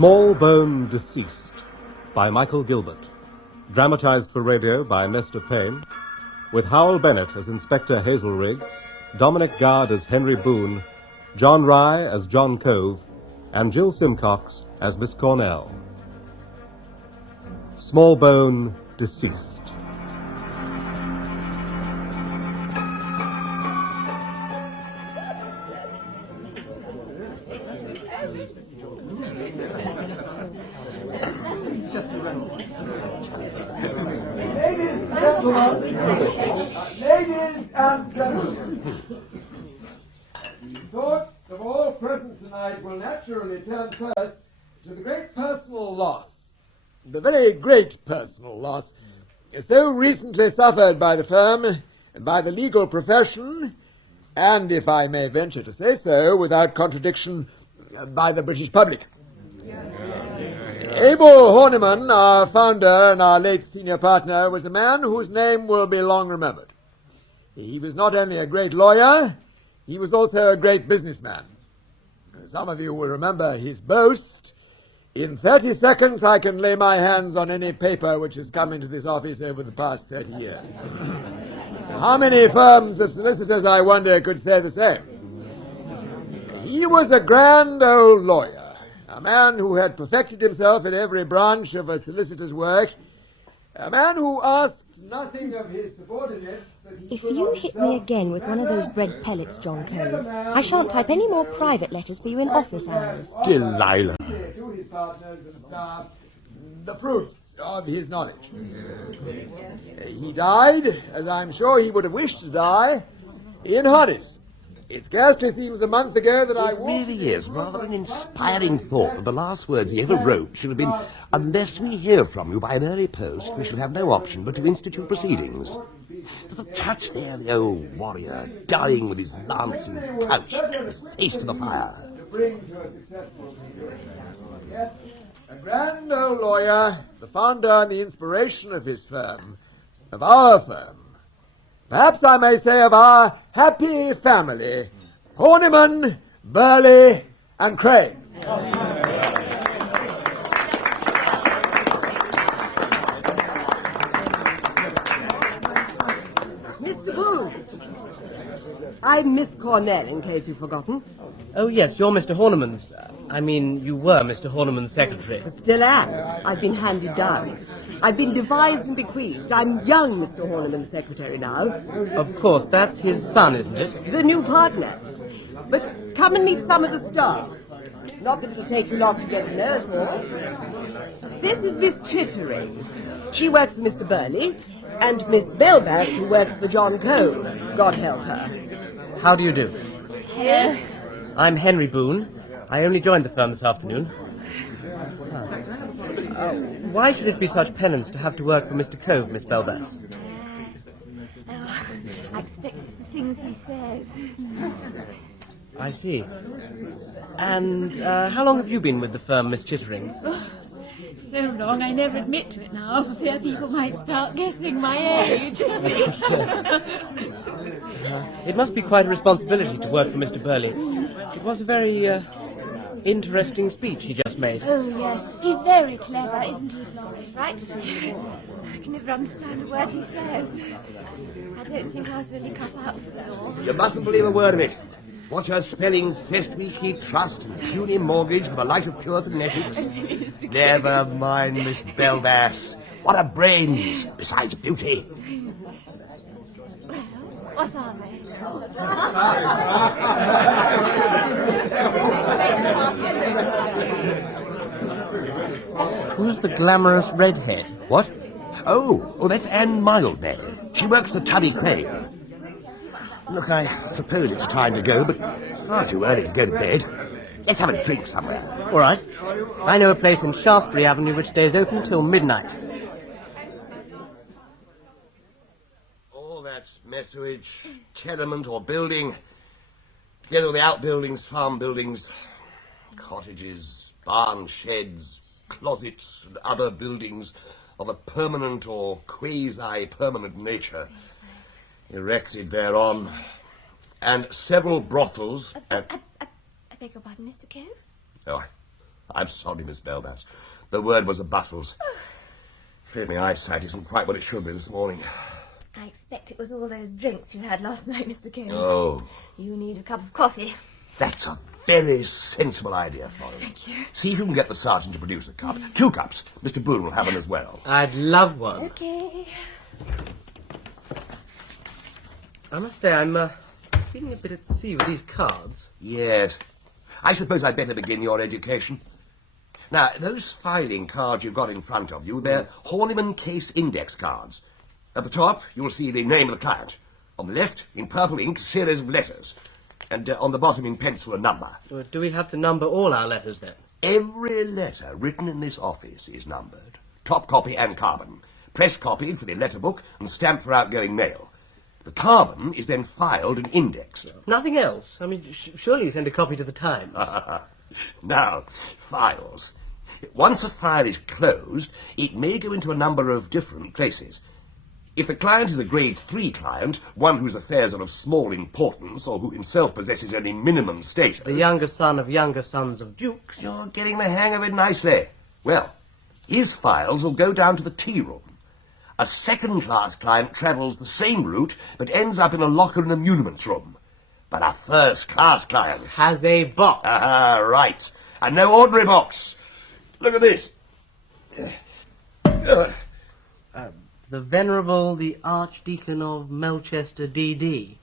Smallbone Deceased by Michael Gilbert. Dramatized for radio by Nesta Pain, with Hywel Bennett as Inspector Hazlerigg, Dominic Guard as Henry Bohun, John Rye as John Cove, and Jill Simcox as Miss Cornell. Smallbone Deceased. Ladies and gentlemen, the thoughts of all present tonight will naturally turn first to the great personal loss, the very great personal loss, so recently suffered by the firm and by the legal profession, and, if I may venture to say so, without contradiction, by the British public. Hywel Horniman, our founder and our late senior partner, was a man whose name will be long remembered. He was not only a great lawyer, he was also a great businessman. Some of you will remember his boast, "In 30 seconds I can lay my hands on any paper which has come into this office over the past 30 years. How many firms of solicitors, I wonder, could say the same? He was a grand old lawyer, a man who had perfected himself in every branch of a solicitor's work, a man who asked nothing of his subordinates that he If could you not hit himself me again with one of those bread pellets, John Cove, I shan't type any more private letters for you in office hours. Delilah. To his partners and staff, the fruits of his knowledge. He died, as I'm sure he would have wished to die, in Hodis. It scarcely seems a month ago that I It really is rather an inspiring thought that the last words he ever wrote should have been, "Unless we hear from you by an early post, we shall have no option but to institute proceedings." There's a touch there, the old warrior, dying with his lance in pouch, his face to the fire. To bring to a successful yes, a grand old lawyer, the founder and the inspiration of his firm, of our firm. Perhaps I may say of our happy family, Horniman, Birley, and Crane. Mr. Bohun, I'm Miss Cornell, in case you've forgotten. Oh, yes, you're Mr. Horniman's. You were Mr. Horniman's secretary. Still am. I've been handed down. I've been devised and bequeathed. I'm young Mr. Horniman's secretary now. Of course, that's his son, isn't it? The new partner. But come and meet some of the staff. Not that it'll take you long to get to know us all. This is Miss Chittering. She works for Mr. Birley, and Miss Belbath, who works for John Cove. God help her. How do you do? Here. I'm Henry Bohun. I only joined the firm this afternoon. Why should it be such penance to have to work for Mr. Cove, Miss Belbath? Oh, I expect it's the things he says. I see. And how long have you been with the firm, Miss Chittering? Oh, so long I never admit to it now, for fear people might start guessing my age. It must be quite a responsibility to work for Mr. Birley. It was a very interesting speech he just made. Oh, yes. He's very clever, isn't he, Florence, right? I can never understand a word he says. I don't think I was really cut out for law. You mustn't believe a word of it. What your spelling says to me, keep trust and puny mortgage for the light of pure phonetics. Never mind, Miss Belbass. What a brains, besides beauty. What are they? Who's the glamorous redhead? What? Oh, that's Anne Mildmay. She works for Tubby Crane. Look, I suppose it's time to go, but far too early to go to bed. Let's have a drink somewhere. All right. I know a place in Shaftesbury Avenue which stays open till midnight. All that messuage, tenement or building, together with the outbuildings, farm buildings, cottages, barn sheds, closets, and other buildings of a permanent or quasi-permanent nature, erected thereon, and several brothels and... I beg your pardon, Mr. Cove? Oh, I'm sorry, Miss Belmas. The word was a Buttles. Afraid my eyesight isn't quite what it should be this morning. I expect it was all those drinks you had last night, Mr. Cone. Oh. You need a cup of coffee. That's a very sensible idea, Florence. Thank you. See if you can get the sergeant to produce a cup. 2 cups. Mr. Boone will have one as well. I'd love one. Okay. I must say, I'm feeling a bit at sea with these cards. Yes. I suppose I'd better begin your education. Now, those filing cards you've got in front of you, they're Horniman case index cards. At the top, you'll see the name of the client. On the left, in purple ink, a series of letters. And on the bottom, in pencil, a number. Well, do we have to number all our letters, then? Every letter written in this office is numbered. Top copy and carbon. Press copied for the letter book and stamped for outgoing mail. The carbon is then filed and indexed. Nothing else? I mean, surely you send a copy to the Times. Now, files. Once a file is closed, it may go into a number of different places. If the client is a grade 3 client, one whose affairs are of small importance or who himself possesses only minimum status... The younger son of younger sons of dukes. You're getting the hang of it nicely. Well, his files will go down to the tea room. A second-class client travels the same route, but ends up in a locker in the muniments room. But a first-class client... Has a box. Right. And no ordinary box. Look at this. The Venerable, the Archdeacon of Melchester, D.D.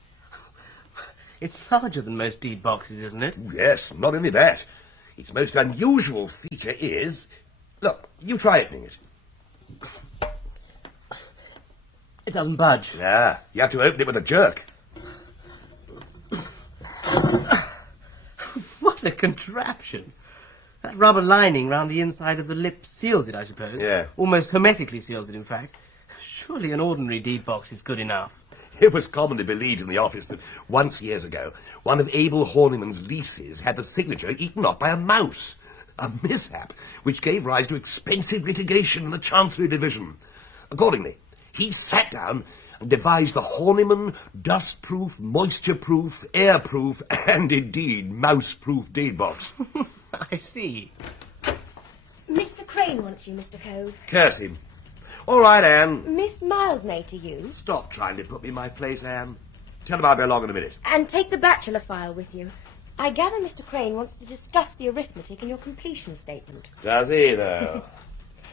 It's larger than most deed boxes, isn't it? Yes, not only that. Its most unusual feature is... Look, you try opening it. It doesn't budge. Yeah, you have to open it with a jerk. What a contraption. That rubber lining round the inside of the lip seals it, I suppose. Yeah. Almost hermetically seals it, in fact. Surely an ordinary deed box is good enough. It was commonly believed in the office that once years ago, one of Abel Horniman's leases had the signature eaten off by a mouse. A mishap which gave rise to expensive litigation in the Chancery Division. Accordingly, he sat down and devised the Horniman dust-proof, moisture-proof, air-proof, and indeed mouse-proof deed box. I see. Mr. Crane wants you, Mr. Cove. Curse him. All right, Anne. Miss Mildmay to you. Stop trying to put me in my place, Anne. Tell him I'll be along in a minute. And take the bachelor file with you. I gather Mr. Crane wants to discuss the arithmetic in your completion statement. Does he, though?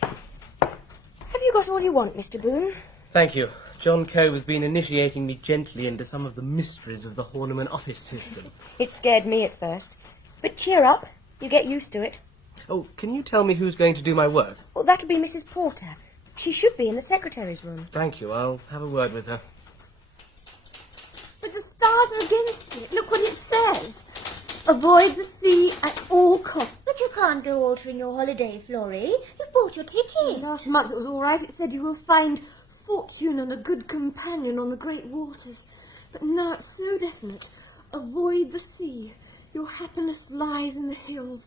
Have you got all you want, Mr. Boone? Thank you. John Cove has been initiating me gently into some of the mysteries of the Horniman office system. It scared me at first. But cheer up. You get used to it. Oh, can you tell me who's going to do my work? Well, that'll be Mrs. Porter. She should be in the secretary's room. Thank you. I'll have a word with her. But the stars are against it. Look what it says. Avoid the sea at all costs. But you can't go altering your holiday, Florrie. You've bought your ticket. Last month it was all right. It said you will find fortune and a good companion on the great waters. But now it's so definite. Avoid the sea. Your happiness lies in the hills.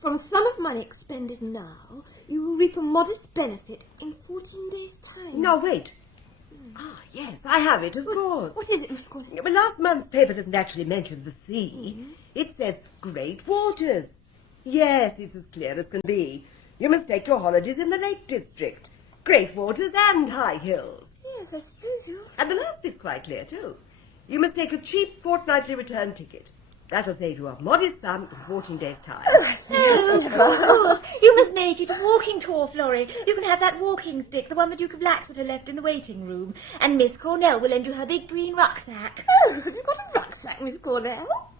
From a sum of money expended now, you will reap a modest benefit in 14 days' time. No, wait. Yes, I have it, of course. What is it, Miss Corning? Well, last month's paper doesn't actually mention the sea. Mm-hmm. It says great waters. Yes, it's as clear as can be. You must take your holidays in the Lake District. Great waters and high hills. Yes, I suppose you... And the last bit's quite clear, too. You must take a cheap fortnightly return ticket. That'll save you a modest sum in 14 days' time. Oh, you must make it a walking tour, Florrie. You can have that walking stick, the one the Duke of Laxeter left in the waiting room. And Miss Cornell will lend you her big green rucksack. Oh, have you got a rucksack, Miss Cornell?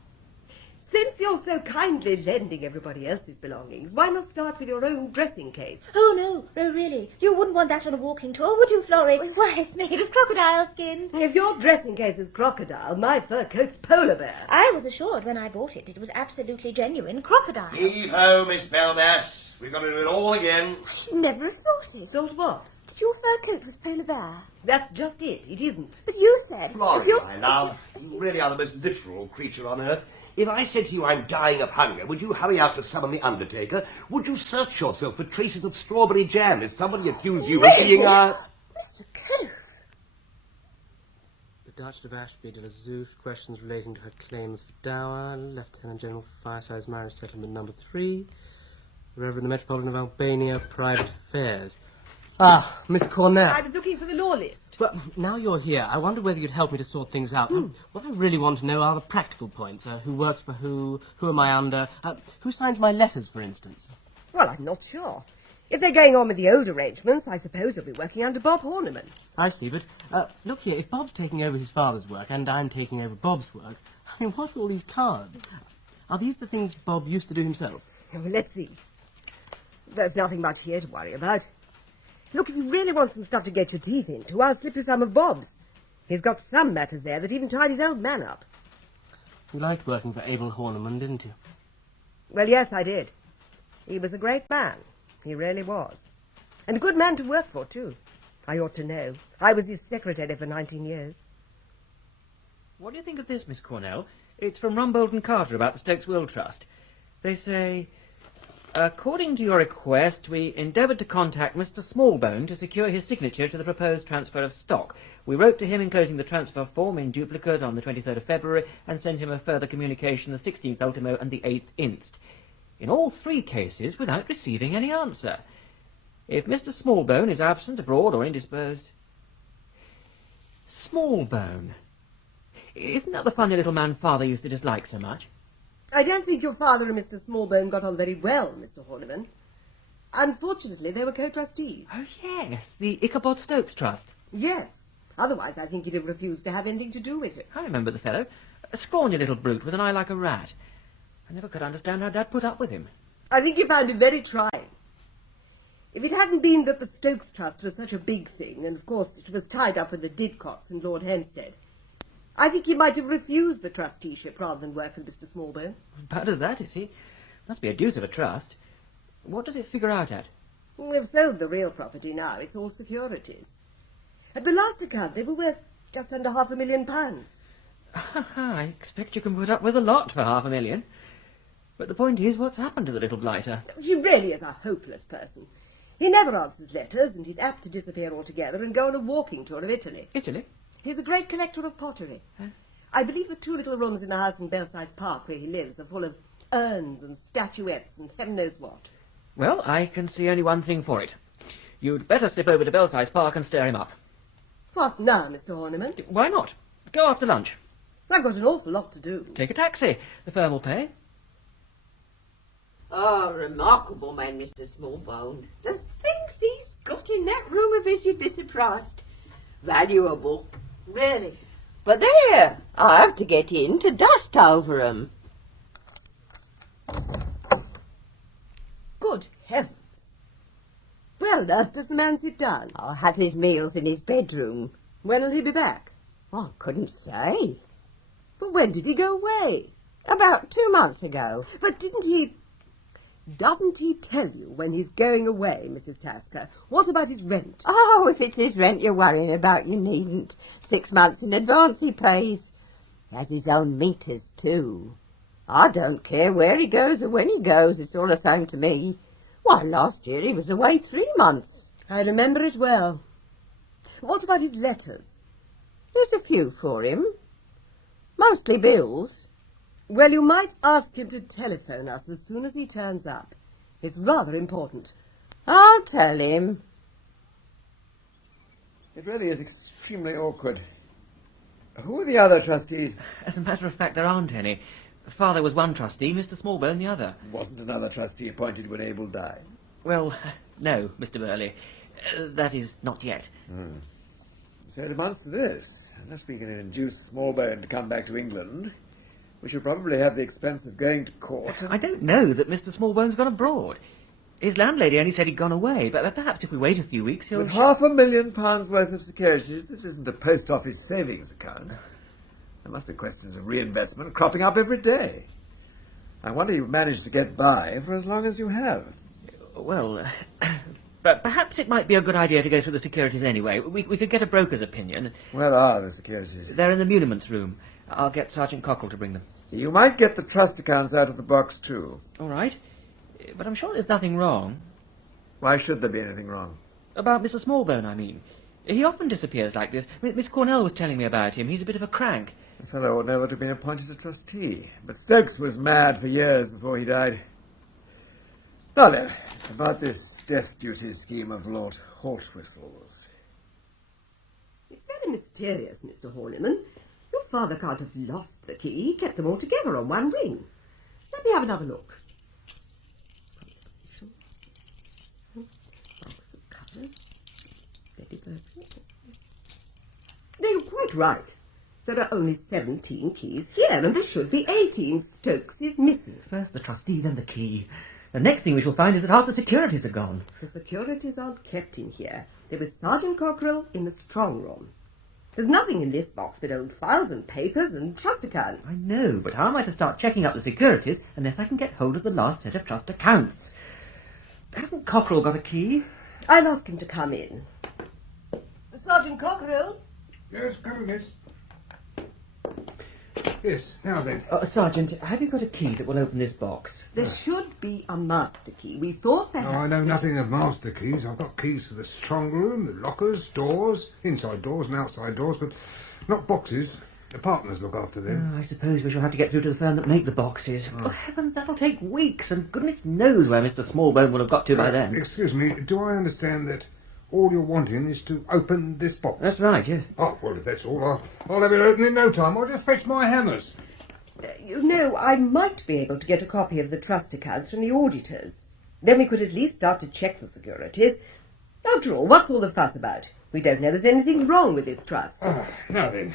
Since you're so kindly lending everybody else's belongings, why not start with your own dressing case? Oh, no, really. You wouldn't want that on a walking tour, would you, Florrie? Why, it's made of crocodile skin. If your dressing case is crocodile, my fur coat's polar bear. I was assured when I bought it it was absolutely genuine crocodile. Heave-ho, Miss Belmas. We've got to do it all again. I should never have thought it. Thought what? That your fur coat was polar bear. That's just it. It isn't. But you said... Florrie, if you're... my love, you really are the most literal creature on earth. If I said to you I'm dying of hunger, would you hurry out to summon the undertaker? Would you search yourself for traces of strawberry jam if somebody accused you of being Mr. Cove. The Duchess of Ashby de la Zouche, questions relating to her claims for dower, Lieutenant General for Fireside's Marriage Settlement number 3, Reverend the Metropolitan of Albania, Private Affairs. Ah, Miss Cornell. I was looking for the law list. Well, now you're here, I wonder whether you'd help me to sort things out. What I really want to know are the practical points. Who works for who am I under, who signs my letters, for instance? Well, I'm not sure. If they're going on with the old arrangements, I suppose they'll be working under Bob Horniman. I see, but look here, if Bob's taking over his father's work and I'm taking over Bob's work, I mean, what are all these cards? Are these the things Bob used to do himself? Well, let's see. There's nothing much here to worry about. Look, if you really want some stuff to get your teeth into, I'll slip you some of Bob's. He's got some matters there that even tied his old man up. You liked working for Abel Horniman, didn't you? Well, yes, I did. He was a great man. He really was. And a good man to work for, too. I ought to know. I was his secretary for 19 years. What do you think of this, Miss Cornell? It's from Rumbold and Carter about the Stokes Will Trust. They say, according to your request, we endeavoured to contact Mr. Smallbone to secure his signature to the proposed transfer of stock. We wrote to him enclosing the transfer form in duplicate on the 23rd of February and sent him a further communication the 16th ultimo and the 8th inst. In all three cases without receiving any answer. If Mr. Smallbone is absent, abroad, or indisposed... Smallbone. Isn't that the funny little man Father used to dislike so much? I don't think your father and Mr. Smallbone got on very well, Mr. Horniman. Unfortunately, they were co-trustees. Oh, yes, the Ichabod Stokes Trust. Yes. Otherwise, I think he'd have refused to have anything to do with it. I remember the fellow. A scrawny little brute with an eye like a rat. I never could understand how Dad put up with him. I think he found it very trying. If it hadn't been that the Stokes Trust was such a big thing, and of course it was tied up with the Didcotts and Lord Hampstead, I think he might have refused the trusteeship rather than work with Mr. Smallbone. Bad as that, is he? Must be a deuce of a trust. What does it figure out at? We've sold the real property now. It's all securities. At the last account, they were worth just under £500,000. I expect you can put up with a lot for £500,000. But the point is, what's happened to the little blighter? He really is a hopeless person. He never answers letters, and he's apt to disappear altogether and go on a walking tour of Italy. Italy? He's a great collector of pottery. Huh? I believe the two little rooms in the house in Belsize Park where he lives are full of urns and statuettes and heaven knows what. Well, I can see only one thing for it. You'd better slip over to Belsize Park and stir him up. What now, Mr. Horniman? Why not? Go after lunch. I've got an awful lot to do. Take a taxi. The firm will pay. Oh, remarkable man, Mr. Smallbone. The things he's got in that room of his, you'd be surprised. Valuable. Really? But there, I have to get in to dust over 'em. Good heavens. Where on earth does the man sit down? I'll have his meals in his bedroom. When'll he be back? I couldn't say. But when did he go away? About 2 months ago. But doesn't he tell you when he's going away, Mrs. Tasker? What about his rent? Oh, if it's his rent you're worrying about, you needn't. 6 months in advance he pays. He has his own meters, too. I don't care where he goes or when he goes, it's all the same to me. Why, last year he was away 3 months. I remember it well. What about his letters? There's a few for him. Mostly bills. Well, you might ask him to telephone us as soon as he turns up. It's rather important. I'll tell him. It really is extremely awkward. Who are the other trustees? As a matter of fact, there aren't any. Father was one trustee, Mr. Smallbone the other. Wasn't another trustee appointed when Abel died? Well, no, Mr. Birley. That is, not yet. So it amounts to this. Unless we can induce Smallbone to come back to England, we shall probably have the expense of going to court. I don't know that Mr. Smallbone's gone abroad. His landlady only said he'd gone away, but perhaps if we wait a few weeks he'll... With £500,000 worth of securities, this isn't a post office savings account. There must be questions of reinvestment cropping up every day. I wonder you've managed to get by for as long as you have. Well, but perhaps it might be a good idea to go through the securities anyway. We could get a broker's opinion. Where are the securities? They're in the muniments room. I'll get Sergeant Cockrell to bring them. You might get the trust accounts out of the box, too. All right. But I'm sure there's nothing wrong. Why should there be anything wrong? About Mr. Smallbone, I mean. He often disappears like this. Miss Cornell was telling me about him. He's a bit of a crank. The fellow ought never to have been appointed a trustee. But Stokes was mad for years before he died. Now then, about this death duty scheme of Lord Haltwhistle's. It's very mysterious, Mr. Horniman. Your father can't have lost the key. He kept them all together on one ring. Let me have another look. Box of colours. Lady Birley. No, you're quite right. There are only 17 keys here, and there should be 18. Stokes is missing. First the trustee, then the key. The next thing we shall find is that half the securities are gone. The securities aren't kept in here. They're with Sergeant Cockerell in the strong room. There's nothing in this box but old files and papers and trust accounts. I know, but how am I to start checking up the securities unless I can get hold of the last set of trust accounts? Hasn't Cockerell got a key? I'll ask him to come in. Sergeant Cockerell? Yes, come in, miss. Yes, now then. Sergeant, have you got a key that will open this box? There should be a master key. We thought perhaps... No, I know nothing of master keys. I've got keys for the strong room, the lockers, doors, inside doors and outside doors, but not boxes. The partners look after them. I suppose we shall have to get through to the firm that make the boxes. Oh, heavens, that'll take weeks, and goodness knows where Mr. Smallbone will have got to by then. Excuse me, do I understand that all you're wanting is to open this box? That's right, yes. Oh, well, if that's all, I'll have it open in no time. I'll just fetch my hammers. You know, I might be able to get a copy of the trust accounts from the auditors. Then we could at least start to check the securities. After all, what's all the fuss about? We don't know there's anything wrong with this trust. Now then,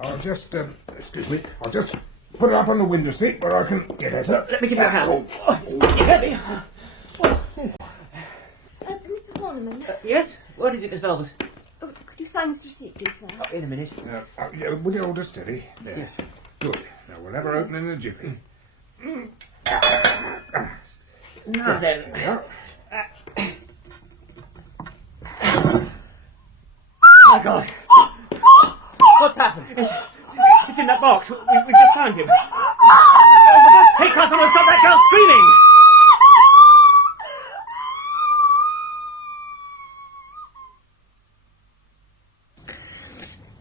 I'll just, excuse me, I'll just put it up on the window seat where I can get at it. Let me give you a hand. Oh, it's heavy. Mr. Horniman. Yes? What is it, Miss Velvet? Oh, could you sign this receipt, please, sir? In a minute. Yeah, will you hold her steady? There. Yes. Good. Now we'll have her open in a jiffy. Now then. My God. What's happened? It's in that box. We've just found him. Oh, for God's sake, I almost got that girl screaming.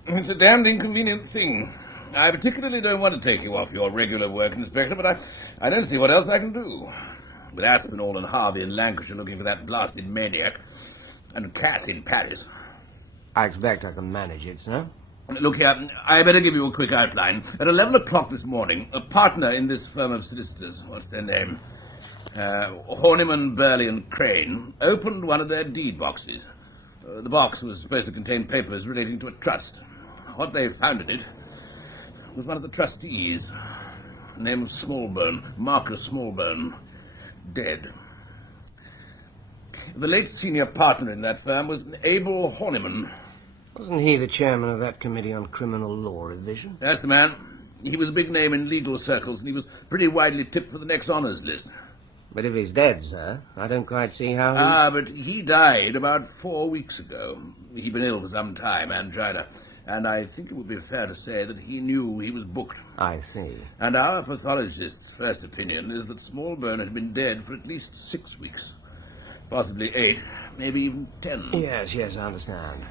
It's a damned inconvenient thing. I particularly don't want to take you off your regular work, Inspector, but I don't see what else I can do. With Aspinall and Harvey in Lancashire looking for that blasted maniac, and Cass in Paris. I expect I can manage it, sir. Look here, I better give you a quick outline. At 11 o'clock this morning, a partner in this firm of solicitors, what's their name? Horniman, Birley and Crane, opened one of their deed boxes. The box was supposed to contain papers relating to a trust. What they found in it was one of the trustees, named Smallbone, Marcus Smallbone, dead. The late senior partner in that firm was Abel Horniman. Wasn't he the chairman of that committee on criminal law revision? That's the man. He was a big name in legal circles, and he was pretty widely tipped for the next honours list. But if he's dead, sir, I don't quite see how he... But he died about 4 weeks ago. He'd been ill for some time, angina, and I think it would be fair to say that he knew he was booked. I see. And our pathologist's first opinion is that Smallbone had been dead for at least 6 weeks. Possibly 8, maybe even 10. Yes, I understand.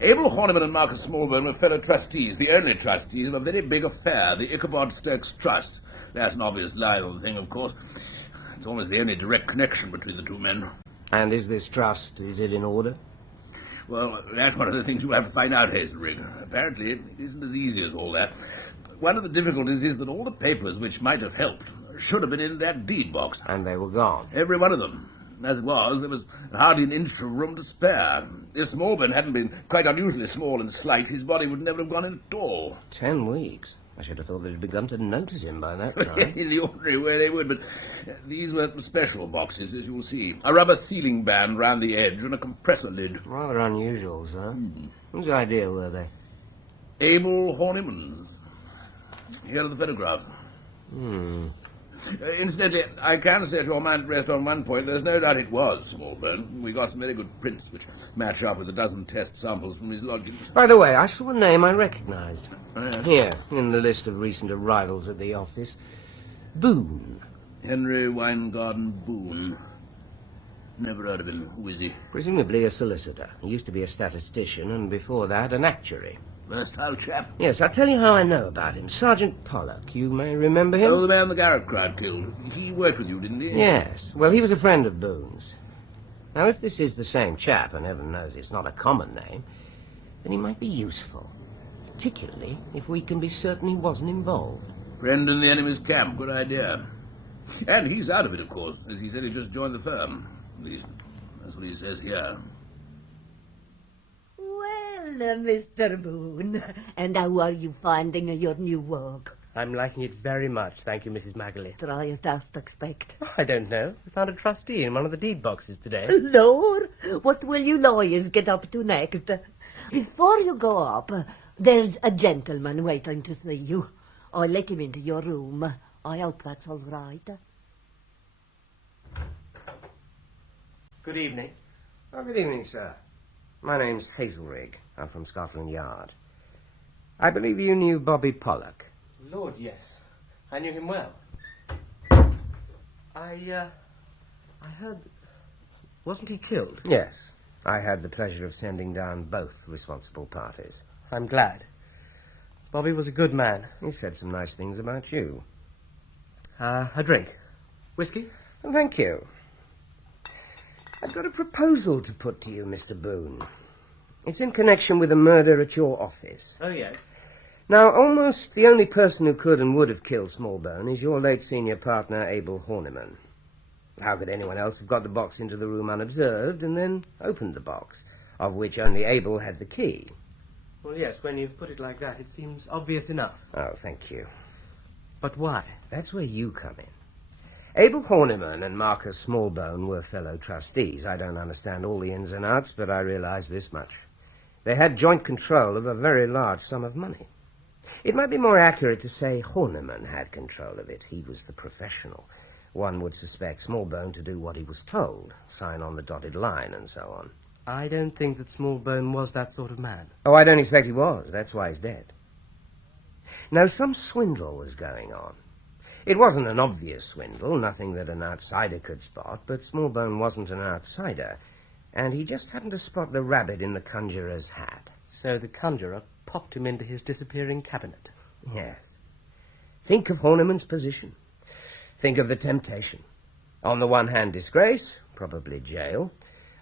Abel Horniman and Marcus Smallbone were fellow trustees, the only trustees of a very big affair, the Ichabod Stokes Trust. That's an obvious libel thing, of course. It's almost the only direct connection between the two men. And is this trust, is it in order? Well, that's one of the things you have to find out, Hazelrigg. Apparently, it isn't as easy as all that. One of the difficulties is that all the papers which might have helped should have been in that deed box. And they were gone? Every one of them. As it was, there was hardly an inch of room to spare. If Smallbone hadn't been quite unusually small and slight, his body would never have gone in at all. 10 weeks? I should have thought they'd begun to notice him by that time. In the ordinary way they would, but these were special boxes, as you'll see. A rubber sealing band round the edge and a compressor lid. Rather unusual, sir. Whose idea were they? Abel Horniman's. Here are the photographs. Incidentally, I can set your mind at rest on one point. There's no doubt it was Smallbone. We got some very good prints which match up with a dozen test samples from his lodgings. By the way, I saw a name I recognised. Yes. Here, in the list of recent arrivals at the office. Bohun. Henry Bohun. Never heard of him. Who is he? Presumably a solicitor. He used to be a statistician, and before that, an actuary. Versatile chap. Yes, I'll tell you how I know about him. Sergeant Pollock, you may remember him? Oh, the man the Garrett crowd killed. He worked with you, didn't he? Yes. Well, he was a friend of Boone's. Now, if this is the same chap, and heaven knows it's not a common name, then he might be useful. Particularly if we can be certain he wasn't involved. Friend in the enemy's camp, good idea. And he's out of it, of course, as he said he just joined the firm. At least, that's what he says here. Well, Mr. Boone, and how are you finding your new work? I'm liking it very much, thank you, Mrs. Magley. Try as thou expect. I don't know. We found a trustee in one of the deed boxes today. Lord, what will you lawyers get up to next? Before you go up, there's a gentleman waiting to see you. I'll let him into your room. I hope that's all right. Good evening. Oh, good evening, sir. My name's Hazelrigg. I'm from Scotland Yard. I believe you knew Bobby Pollock. Lord, yes. I knew him well. I heard... Wasn't he killed? Yes. I had the pleasure of sending down both responsible parties. I'm glad. Bobby was a good man. He said some nice things about you. A drink. Whiskey? Thank you. I've got a proposal to put to you, Mr. Boone. It's in connection with a murder at your office. Oh, yes. Now, almost the only person who could and would have killed Smallbone is your late senior partner, Hywel Horniman. How could anyone else have got the box into the room unobserved and then opened the box, of which only Hywel had the key? Well, yes, when you put it like that, it seems obvious enough. Oh, thank you. But why? That's where you come in. Hywel Horniman and Marcus Smallbone were fellow trustees. I don't understand all the ins and outs, but I realize this much. They had joint control of a very large sum of money. It might be more accurate to say Horniman had control of it. He was the professional. One would suspect Smallbone to do what he was told, sign on the dotted line and so on. I don't think that Smallbone was that sort of man. Oh, I don't expect he was. That's why he's dead. Now, some swindle was going on. It wasn't an obvious swindle, nothing that an outsider could spot, but Smallbone wasn't an outsider, and he just happened to spot the rabbit in the conjurer's hat. So the conjurer popped him into his disappearing cabinet. Yes. Think of Horniman's position. Think of the temptation. On the one hand, disgrace, probably jail.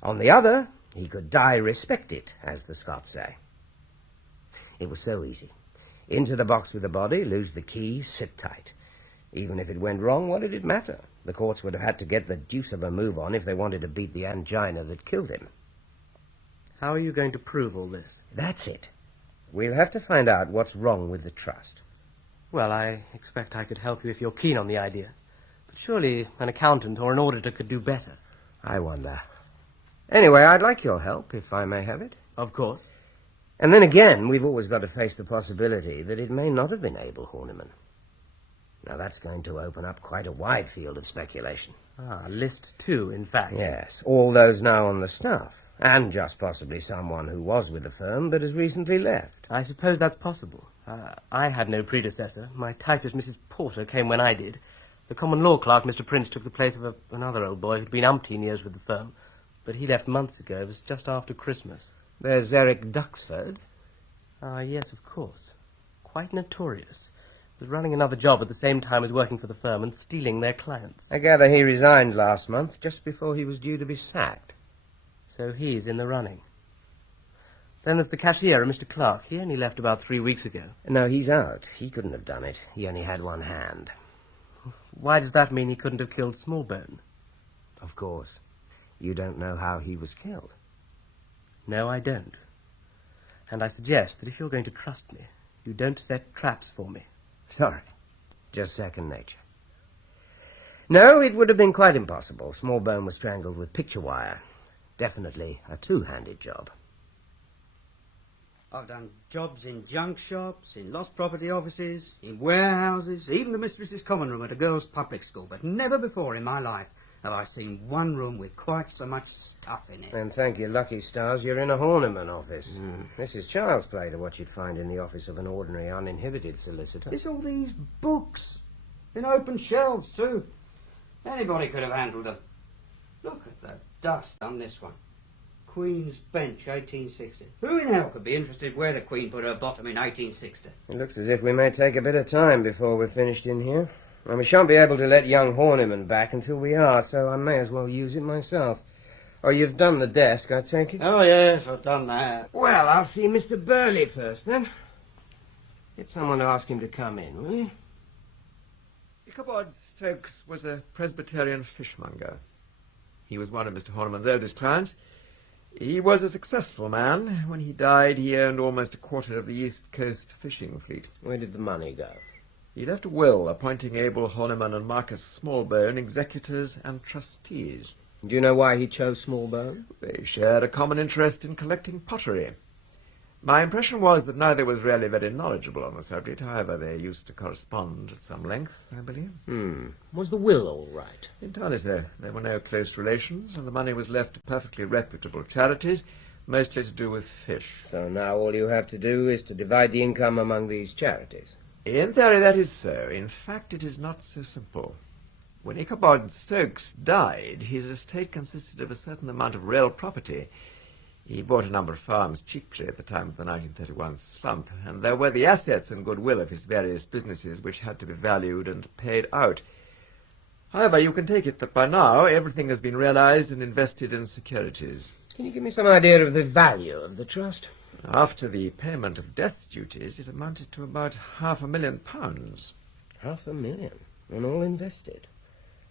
On the other, he could die respected, as the Scots say. It was so easy. Into the box with the body, lose the key, sit tight. Even if it went wrong, what did it matter? The courts would have had to get the deuce of a move on if they wanted to beat the angina that killed him. How are you going to prove all this? That's it. We'll have to find out what's wrong with the trust. Well, I expect I could help you if you're keen on the idea. But surely an accountant or an auditor could do better. I wonder. Anyway, I'd like your help, if I may have it. Of course. And then again, we've always got to face the possibility that it may not have been Hywel Horniman. Now, that's going to open up quite a wide field of speculation. Ah, list 2, in fact. Yes, all those now on the staff, and just possibly someone who was with the firm but has recently left. I suppose that's possible. I had no predecessor. My typist, Mrs. Porter, came when I did. The common law clerk, Mr. Prince, took the place of another old boy who'd been umpteen years with the firm. But he left months ago. It was just after Christmas. There's Eric Duxford. Ah, yes, of course. Quite notorious. Was running another job at the same time as working for the firm and stealing their clients. I gather he resigned last month, just before he was due to be sacked. So he's in the running. Then there's the cashier, Mr. Clark. He only left about 3 weeks ago. No, he's out. He couldn't have done it. He only had one hand. Why does that mean he couldn't have killed Smallbone? Of course. You don't know how he was killed. No, I don't. And I suggest that if you're going to trust me, you don't set traps for me. Sorry. Just second nature. No, it would have been quite impossible. Smallbone was strangled with picture wire. Definitely a two-handed job. I've done jobs in junk shops, in lost property offices, in warehouses, even the mistress's common room at a girls' public school, but never before in my life have I seen one room with quite so much stuff in it. And thank your lucky stars you're in a Horniman office. This is child's play to what you'd find in the office of an ordinary uninhibited solicitor. It's all these books, in open shelves too. Anybody could have handled them. Look at the dust on this one. Queen's Bench, 1860. Who in hell could be interested where the Queen put her bottom in 1860? It looks as if we may take a bit of time before we're finished in here. And we shan't be able to let young Horniman back until we are, so I may as well use it myself. Oh, you've done the desk, I take it? Oh, yes, I've done that. Well, I'll see Mr. Birley first, then. Get someone to ask him to come in, will you? Ichabod Stokes was a Presbyterian fishmonger. He was one of Mr. Horniman's oldest clients. He was a successful man. When he died, he owned almost a quarter of the East Coast fishing fleet. Where did the money go? He left a will appointing Abel Horniman and Marcus Smallbone executors and trustees. Do you know why he chose Smallbone? They shared a common interest in collecting pottery. My impression was that neither was really very knowledgeable on the subject. However, they used to correspond at some length, I believe. Was the will all right? Entirely so. There were no close relations, and the money was left to perfectly reputable charities, mostly to do with fish. So now all you have to do is to divide the income among these charities. In theory, that is so. In fact, it is not so simple. When Ichabod Stokes died, his estate consisted of a certain amount of real property. He bought a number of farms cheaply at the time of the 1931 slump, and there were the assets and goodwill of his various businesses which had to be valued and paid out. However, you can take it that by now everything has been realized and invested in securities. Can you give me some idea of the value of the trust? After the payment of death duties, it amounted to about £500,000. £500,000? And all invested?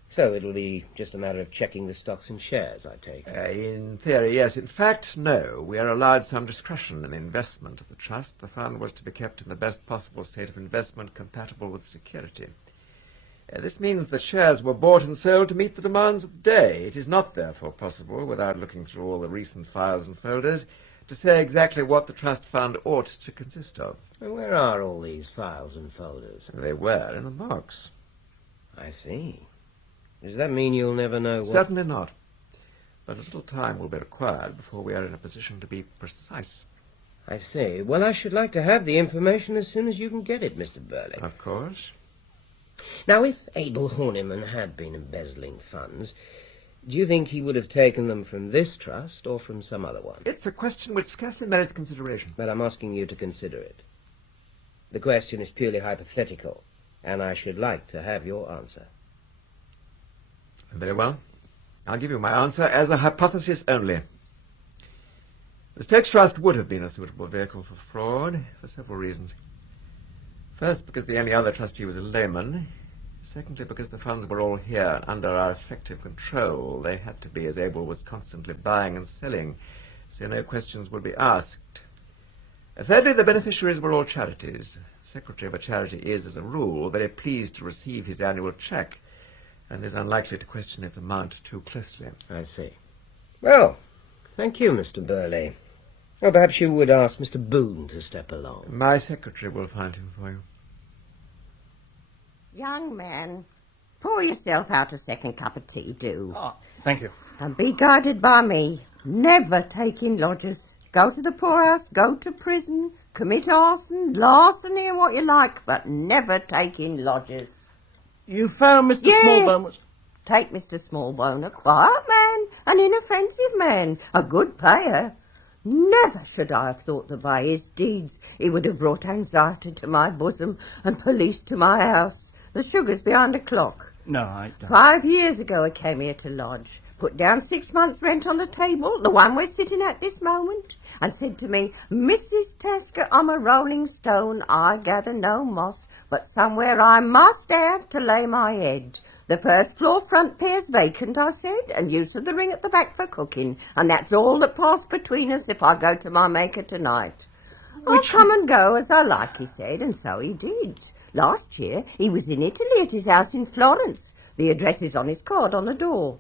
So it'll be just a matter of checking the stocks and shares, I take it. In theory, yes. In fact, no. We are allowed some discretion in the investment of the trust. The fund was to be kept in the best possible state of investment compatible with security. This means that shares were bought and sold to meet the demands of the day. It is not, therefore, possible, without looking through all the recent files and folders, to say exactly what the trust fund ought to consist of. Well, where are all these files and folders? They were in the box. I see. Does that mean you'll never know what... Certainly not. But a little time will be required before we are in a position to be precise. I see. Well, I should like to have the information as soon as you can get it, Mr. Birley. Of course. Now, if Abel Horniman had been embezzling funds, do you think he would have taken them from this trust or from some other one? It's a question which scarcely merits consideration. But I'm asking you to consider it. The question is purely hypothetical, and I should like to have your answer. Very well. I'll give you my answer as a hypothesis only. The Stokes Trust would have been a suitable vehicle for fraud for several reasons. First, because the only other trustee was a layman. Secondly, because the funds were all here under our effective control. They had to be, as Abel was constantly buying and selling, so no questions would be asked. Thirdly, the beneficiaries were all charities. The secretary of a charity is, as a rule, very pleased to receive his annual cheque, and is unlikely to question its amount too closely. I see. Well, thank you, Mr. Birley. Or perhaps you would ask Mr. Bohun to step along. My secretary will find him for you. Young man, pour yourself out a second cup of tea, do. Oh, thank you. And be guided by me. Never take in lodgers. Go to the poorhouse, go to prison, commit arson, larceny and what you like, but never take in lodgers. You found Mr. Smallbone was... Take Mr. Smallbone, a quiet man, an inoffensive man, a good player. Never should I have thought that by his deeds he would have brought anxiety to my bosom and police to my house. The sugar's behind a clock. No, I don't. 5 years ago I came here to lodge, put down 6 months' rent on the table, the one we're sitting at this moment, and said to me, Mrs. Tasker, I'm a rolling stone, I gather no moss, but somewhere I must have to lay my head. The first floor front pair's vacant, I said, and use of the ring at the back for cooking, and that's all that passed between us if I go to my maker tonight. I'll come and go as I like, he said, and so he did. Last year he was in Italy at his house in Florence. The address is on his card on the door.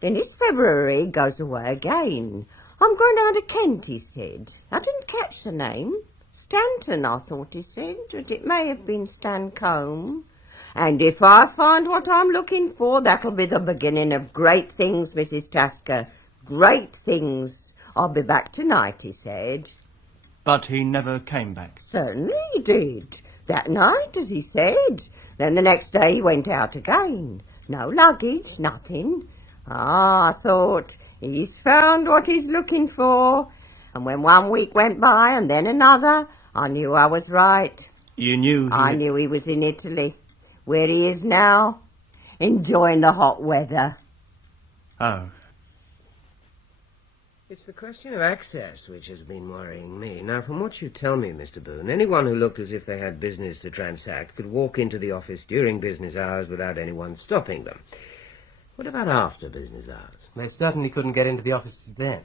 Then this February he goes away again. I'm going down to Kent, he said. I didn't catch the name. Stanton, I thought he said, but it may have been Stancombe. And if I find what I'm looking for, that'll be the beginning of great things, Mrs. Tasker. Great things. I'll be back tonight, he said. But he never came back. Certainly he did. That night, as he said. Then the next day he went out again. No luggage, nothing. I thought, He's found what he's looking for. And when 1 week went by and then another, I knew I was right. You knew I knew he was in Italy, where he is now, enjoying the hot weather. Oh. It's the question of access which has been worrying me. Now, from what you tell me, Mr. Boone, anyone who looked as if they had business to transact could walk into the office during business hours without anyone stopping them. What about after business hours? They certainly couldn't get into the offices then.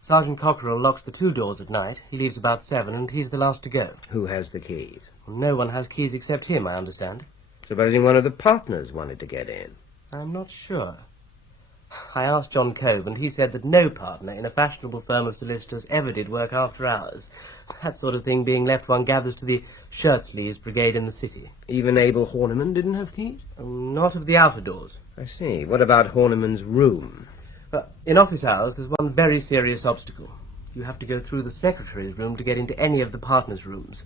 Sergeant Cockerell locks the 2 doors at night. He leaves about 7, and he's the last to go. Who has the keys? Well, no one has keys except him, I understand. Supposing one of the partners wanted to get in? I'm not sure. I asked John Cove, and he said that no partner in a fashionable firm of solicitors ever did work after hours. That sort of thing being left, one gathers to the Shirtsleys brigade in the city. Even Abel Horniman didn't have keys? Not of the outer doors. I see. What about Horniman's room? In office hours, there's one very serious obstacle. You have to go through the secretary's room to get into any of the partners' rooms.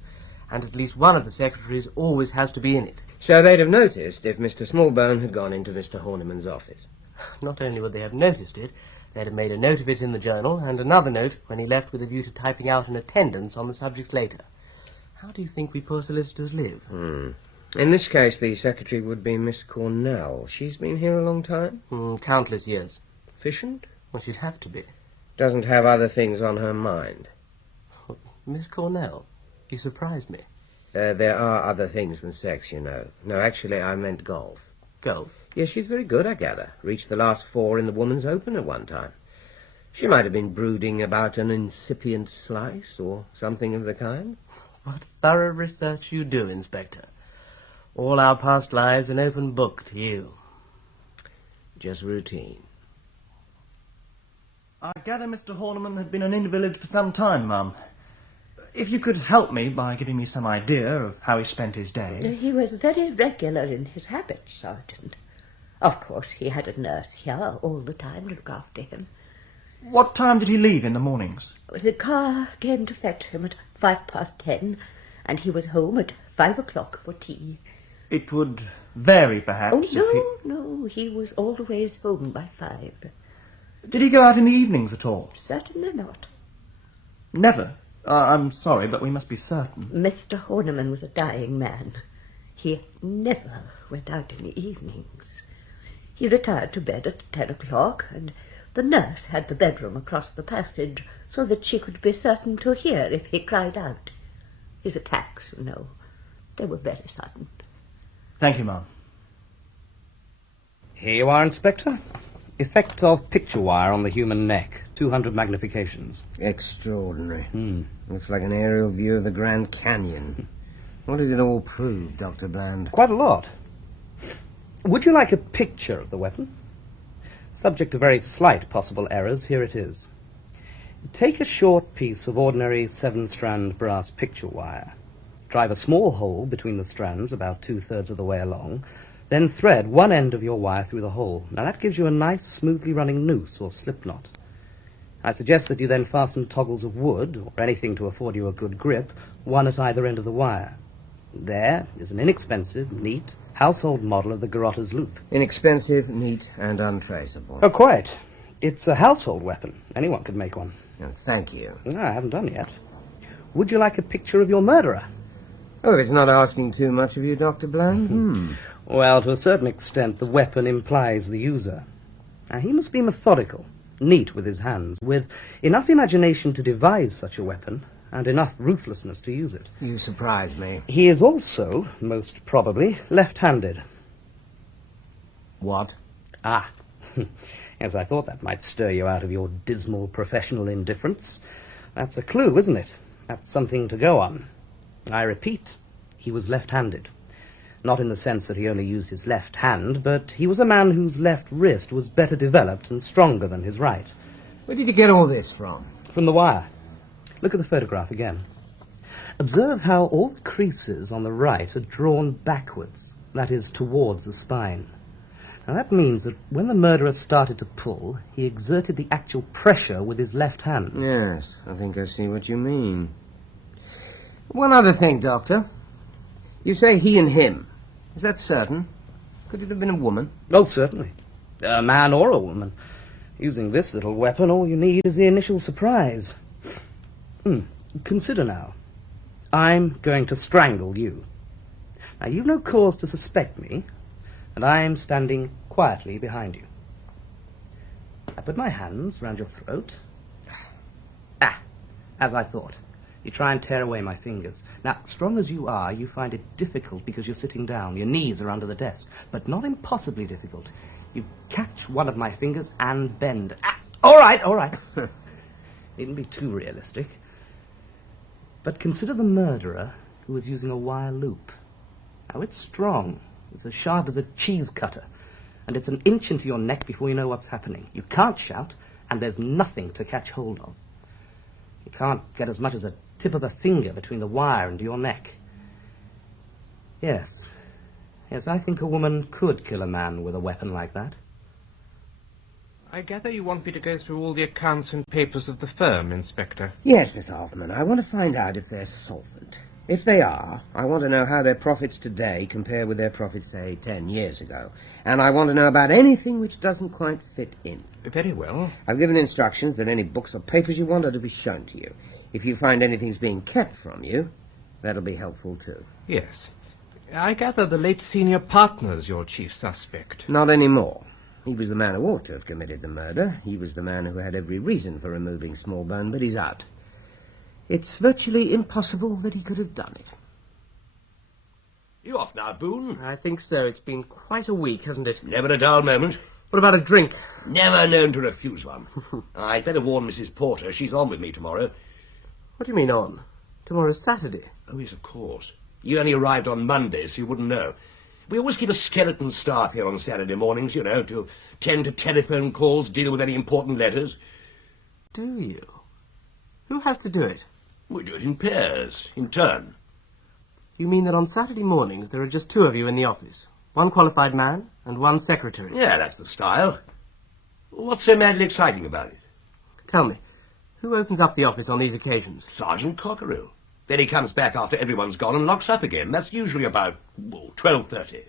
And at least one of the secretaries always has to be in it. So they'd have noticed if Mr. Smallbone had gone into Mr. Horniman's office. Not only would they have noticed it, they'd have made a note of it in the journal, and another note when he left with a view to typing out an attendance on the subject later. How do you think we poor solicitors live? In this case, the secretary would be Miss Cornell. She's been here a long time? Countless years. Efficient? Well, she'd have to be. Doesn't have other things on her mind. Miss Cornell? You surprised me. There are other things than sex, you know. No, actually, I meant golf. Golf? Yes, she's very good, I gather. Reached the last 4 in the Woman's Open at one time. She might have been brooding about an incipient slice or something of the kind. What thorough research you do, Inspector. All our past lives an open book to you. Just routine. I gather Mr. Horniman had been an invalid for some time, Mum. If you could help me by giving me some idea of how he spent his day. He was very regular in his habits, Sergeant. Of course, he had a nurse here all the time to look after him. What time did he leave in the mornings? The car came to fetch him at 10:05, and he was home at 5 o'clock for tea. It would vary, perhaps. No, he was always home by 5. Did he go out in the evenings at all? Certainly not. Never? I'm sorry, but we must be certain. Mr. Horniman was a dying man. He never went out in the evenings. He retired to bed at 10 o'clock, and the nurse had the bedroom across the passage so that she could be certain to hear if he cried out. His attacks, you know, they were very sudden. Thank you, Ma'am. Here you are, Inspector. Effect of picture wire on the human neck. 200 magnifications. Extraordinary. Looks like an aerial view of the Grand Canyon. What does it all prove, Dr. Bland? Quite a lot. Would you like a picture of the weapon? Subject to very slight possible errors, here it is. Take a short piece of ordinary 7-strand brass picture wire. Drive a small hole between the strands about 2/3 of the way along, then thread one end of your wire through the hole. Now that gives you a nice, smoothly running noose or slip knot. I suggest that you then fasten toggles of wood, or anything to afford you a good grip, one at either end of the wire. There is an inexpensive, neat, household model of the garroter's loop. Inexpensive, neat, and untraceable. Oh, quite. It's a household weapon. Anyone could make one. Oh, thank you. No, I haven't done yet. Would you like a picture of your murderer? Oh, it's not asking too much of you, Dr. Bland. Well, to a certain extent, the weapon implies the user. Now, he must be methodical, neat with his hands, with enough imagination to devise such a weapon, and enough ruthlessness to use it. You surprise me. He is also, most probably, left-handed. What? Ah. Yes, I thought that might stir you out of your dismal professional indifference. That's a clue, isn't it? That's something to go on. I repeat, he was left-handed. Not in the sense that he only used his left hand, but he was a man whose left wrist was better developed and stronger than his right. Where did you get all this from? From the wire. Look at the photograph again. Observe how all the creases on the right are drawn backwards, that is, towards the spine. Now that means that when the murderer started to pull, he exerted the actual pressure with his left hand. Yes, I think I see what you mean. One other thing, Doctor. You say he and him. Is that certain? Could it have been a woman? Oh, certainly. A man or a woman. Using this little weapon, all you need is the initial surprise. Consider now. I'm going to strangle you. Now, you've no cause to suspect me, and I'm standing quietly behind you. I put my hands round your throat. As I thought. You try and tear away my fingers. Now, strong as you are, you find it difficult because you're sitting down. Your knees are under the desk, but not impossibly difficult. You catch one of my fingers and bend. All right. Needn't be too realistic. But consider the murderer who was using a wire loop. Now, it's strong. It's as sharp as a cheese cutter. And it's an inch into your neck before you know what's happening. You can't shout, and there's nothing to catch hold of. You can't get as much as a tip of a finger between the wire and your neck. Yes, I think a woman could kill a man with a weapon like that. I gather you want me to go through all the accounts and papers of the firm, Inspector. Yes, Mr. Hoffman. I want to find out if they're solvent. If they are, I want to know how their profits today compare with their profits, say, 10 years ago. And I want to know about anything which doesn't quite fit in. Very well. I've given instructions that any books or papers you want are to be shown to you. If you find anything's being kept from you, that'll be helpful too. Yes. I gather the late senior partner's your chief suspect. Not anymore. He was the man who ought to have committed the murder. He was the man who had every reason for removing Smallbone, but he's out. It's virtually impossible that he could have done it. You off now, Boone? I think so. It's been quite a week, hasn't it? Never a dull moment. What about a drink? Never known to refuse one. I'd better warn Mrs. Porter. She's on with me tomorrow. What do you mean on? Tomorrow's Saturday. Oh, yes, of course. You only arrived on Monday, so you wouldn't know. We always keep a skeleton staff here on Saturday mornings, you know, to tend to telephone calls, deal with any important letters. Do you? Who has to do it? We do it in pairs, in turn. You mean that on Saturday mornings there are just two of you in the office? One qualified man and one secretary? Yeah, that's the style. What's so madly exciting about it? Tell me, who opens up the office on these occasions? Sergeant Cockerell. Then he comes back after everyone's gone and locks up again. That's usually about 12:30.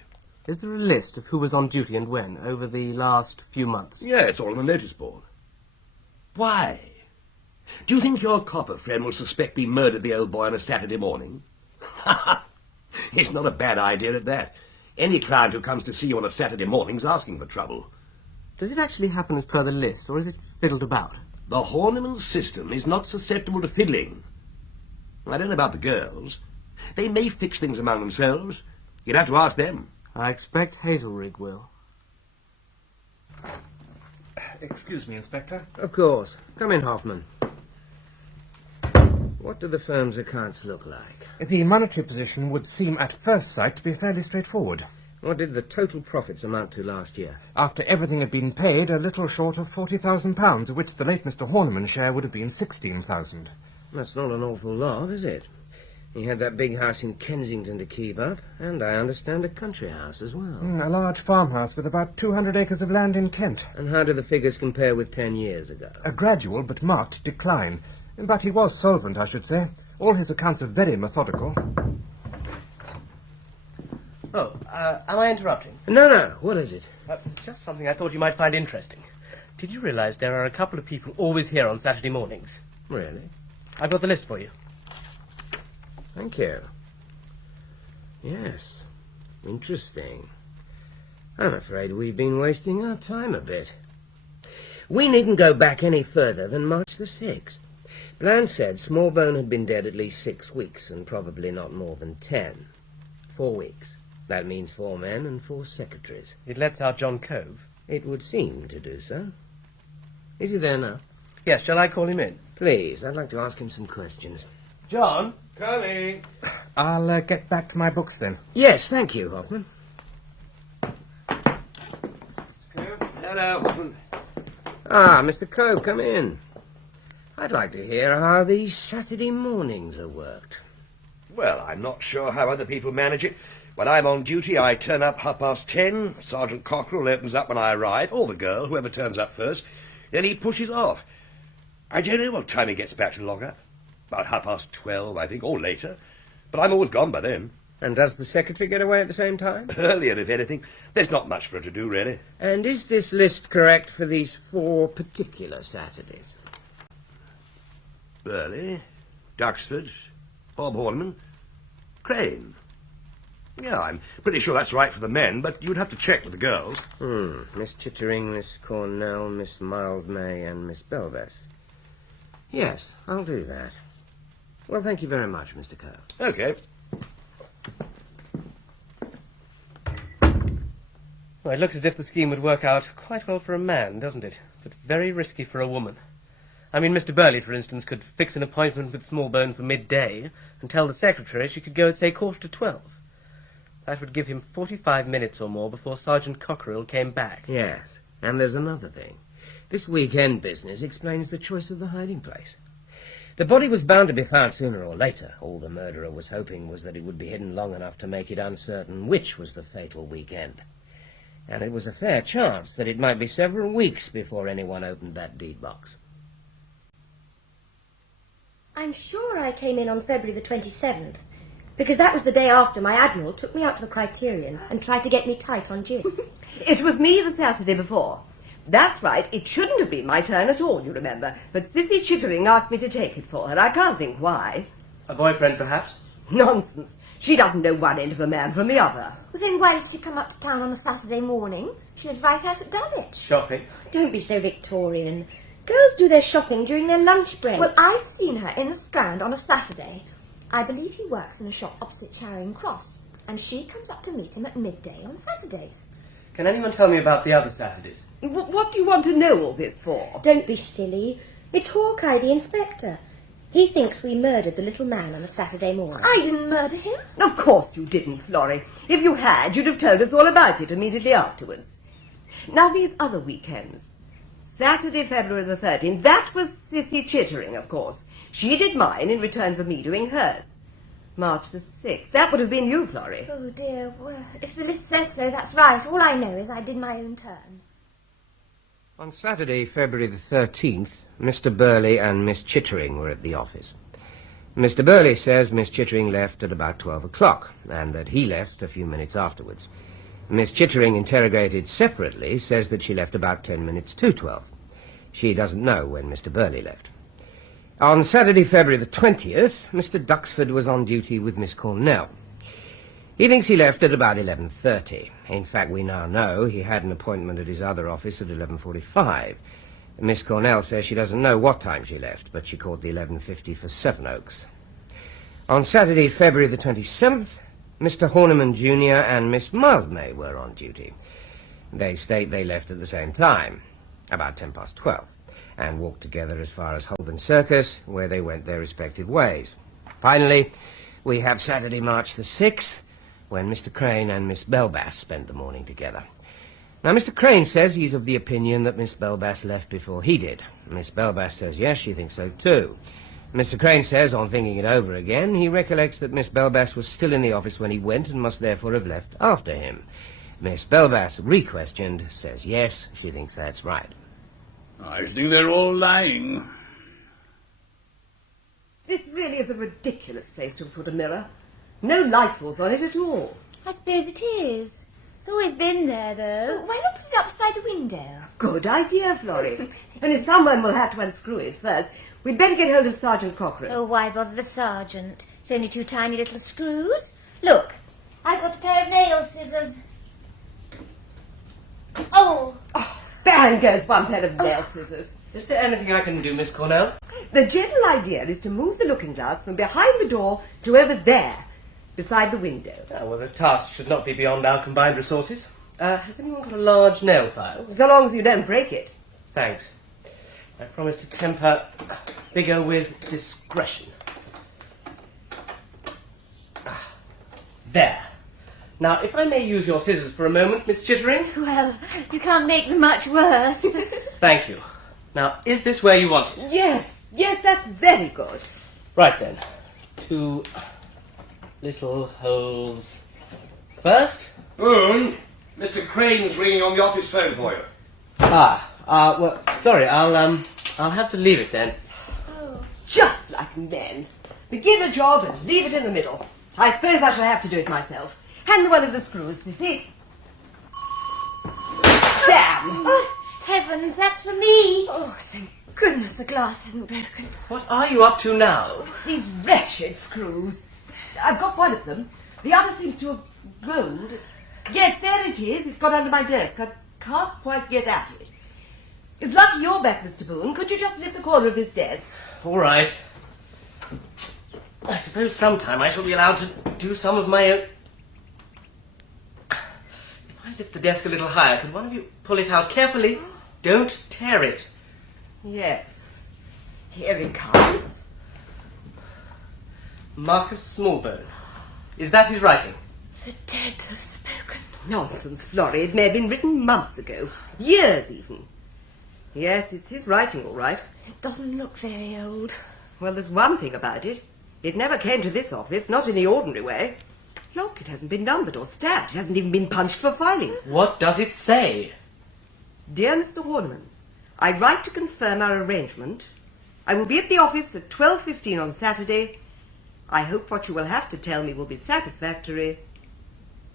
Is there a list of who was on duty and when over the last few months? Yeah, it's all on the notice board. Why? Do you think your copper friend will suspect me murdered the old boy on a Saturday morning? It's not a bad idea at that. Any client who comes to see you on a Saturday morning's asking for trouble. Does it actually happen as per the list, or is it fiddled about? The Horniman system is not susceptible to fiddling. I don't know about the girls. They may fix things among themselves. You'd have to ask them. I expect Hazelrigg will. Excuse me, Inspector. Of course. Come in, Hoffman. What do the firm's accounts look like? The monetary position would seem at first sight to be fairly straightforward. What did the total profits amount to last year? After everything had been paid, a little short of £40,000, of which the late Mr. Horniman's share would have been £16,000. That's not an awful lot, is it? He had that big house in Kensington to keep up, and I understand a country house as well. A large farmhouse with about 200 acres of land in Kent. And how do the figures compare with 10 years ago? A gradual but marked decline. But he was solvent, I should say. All his accounts are very methodical. Oh, am I interrupting? No. What is it? Just something I thought you might find interesting. Did you realize there are a couple of people always here on Saturday mornings? Really? I've got the list for you. Thank you. Yes. Interesting. I'm afraid we've been wasting our time a bit. We needn't go back any further than March the 6th. Bland said Smallbone had been dead at least 6 weeks, and probably not more than 10. 4 weeks. That means 4 men and 4 secretaries. It lets out John Cove. It would seem to do so. Is he there now? Yes, shall I call him in? Please, I'd like to ask him some questions. John? Coming. I'll get back to my books then. Yes, thank you, Hoffman. Hello, Hoffman. Ah, Mr. Cove, come in. I'd like to hear how these Saturday mornings are worked. Well, I'm not sure how other people manage it. When I'm on duty, I turn up 10:30. Sergeant Cockerell opens up when I arrive, or the girl, whoever turns up first. Then he pushes off. I don't know what time he gets back to lock up. About 12:30, I think, or later. But I'm always gone by then. And does the secretary get away at the same time? Earlier, if anything. There's not much for her to do, really. And is this list correct for these 4 particular Saturdays? Birley, Duxford, Bob Horniman, Crane. Yeah, I'm pretty sure that's right for the men, but you'd have to check with the girls. Miss Chittering, Miss Cornell, Miss Mildmay, and Miss Belvas. Yes, I'll do that. Well, thank you very much, Mr. Kerr. Okay. Well, it looks as if the scheme would work out quite well for a man, doesn't it? But very risky for a woman. I mean, Mr. Birley, for instance, could fix an appointment with Smallbone for midday and tell the secretary she could go at, say, 11:45. That would give him 45 minutes or more before Sergeant Cockerill came back. Yes, and there's another thing. This weekend business explains the choice of the hiding place. The body was bound to be found sooner or later. All the murderer was hoping was that it would be hidden long enough to make it uncertain which was the fatal weekend. And it was a fair chance that it might be several weeks before anyone opened that deed box. I'm sure I came in on February the 27th, because that was the day after my Admiral took me out to the Criterion and tried to get me tight on gin. It was me the Saturday before. That's right, it shouldn't have been my turn at all, you remember, but Sissy Chittering asked me to take it for her. I can't think why. A boyfriend, perhaps? Nonsense. She doesn't know one end of a man from the other. Well, then why did she come up to town on a Saturday morning? She was right out at Dulwich. Shopping. Don't be so Victorian. Girls do their shopping during their lunch break. Well, I've seen her in the Strand on a Saturday. I believe he works in a shop opposite Charing Cross, and she comes up to meet him at midday on Saturdays. Can anyone tell me about the other Saturdays? What do you want to know all this for? Don't be silly. It's Hawkeye, the inspector. He thinks we murdered the little man on a Saturday morning. I didn't murder him. Of course you didn't, Florrie. If you had, you'd have told us all about it immediately afterwards. Now, these other weekends. Saturday, February the 13th, that was Sissy Chittering, of course. She did mine in return for me doing hers. March the 6th. That would have been you, Florrie. Oh, dear. Well, if the list says so, that's right. All I know is I did my own turn. On Saturday, February the 13th, Mr. Birley and Miss Chittering were at the office. Mr. Birley says Miss Chittering left at about 12 o'clock, and that he left a few minutes afterwards. Miss Chittering, interrogated separately, says that she left about 10 minutes to 12. She doesn't know when Mr. Birley left. On Saturday, February the 20th, Mr. Duxford was on duty with Miss Cornell. He thinks he left at about 11:30. In fact, we now know he had an appointment at his other office at 11:45. Miss Cornell says she doesn't know what time she left, but she caught the 11:50 for Sevenoaks. On Saturday, February the 27th, Mr. Horniman Jr. and Miss Mildmay were on duty. They state they left at the same time, about 12:10, and walked together as far as Holborn Circus, where they went their respective ways. Finally, we have Saturday, March the 6th, when Mr. Crane and Miss Belvas spent the morning together. Now, Mr. Crane says he's of the opinion that Miss Belvas left before he did. Miss Belvas says yes, she thinks so too. Mr. Crane says, on thinking it over again, he recollects that Miss Belvas was still in the office when he went and must therefore have left after him. Miss Belvas, re-questioned, says yes, she thinks that's right. I think they're all lying. This really is a ridiculous place to put a mirror. No light falls on it at all. I suppose it is. It's always been there, though. Why not put it up beside the window? Good idea, Florrie. Only someone will have to unscrew it first. We'd better get hold of Sergeant Cockerill. Oh, why bother the sergeant? It's only 2 tiny little screws. Look, I've got a pair of nail scissors. Oh! Bang goes one pair of nail scissors. Is there anything I can do, Miss Cornell? The general idea is to move the looking glass from behind the door to over there, beside the window. Oh, well, the task should not be beyond our combined resources. Has anyone got a large nail file? So long as you don't break it. Thanks. I promise to temper vigour with discretion. There. Now, if I may use your scissors for a moment, Miss Chittering. Well, you can't make them much worse. Thank you. Now, is this where you want it? Yes, that's very good. Right then. 2 little holes. First. Boone, Mr. Crane's ringing on the office phone for you. Well, sorry, I'll have to leave it then. Just like men. Begin a job and leave it in the middle. I suppose I shall have to do it myself. Hand me one of the screws, Sissy. Damn! Oh, heavens, that's for me. Oh, thank goodness the glass isn't broken. What are you up to now? These wretched screws. I've got one of them. The other seems to have rolled. Yes, there it is. It's got under my desk. I can't quite get at it. It's lucky you're back, Mr. Bohun. Could you just lift the corner of this desk? All right. I suppose sometime I shall be allowed to do some of my own... If I lift the desk a little higher, could one of you pull it out carefully? Don't tear it. Yes. Here he comes. Marcus Smallbone. Is that his writing? The dead have spoken. Nonsense, Florrie. It may have been written months ago. Years, even. Yes, it's his writing, all right. It doesn't look very old. Well, there's one thing about it. It never came to this office, not in the ordinary way. Look, it hasn't been numbered or stamped. It hasn't even been punched for filing. What does it say? Dear Mr. Horniman, I write to confirm our arrangement. I will be at the office at 12:15 on Saturday. I hope what you will have to tell me will be satisfactory.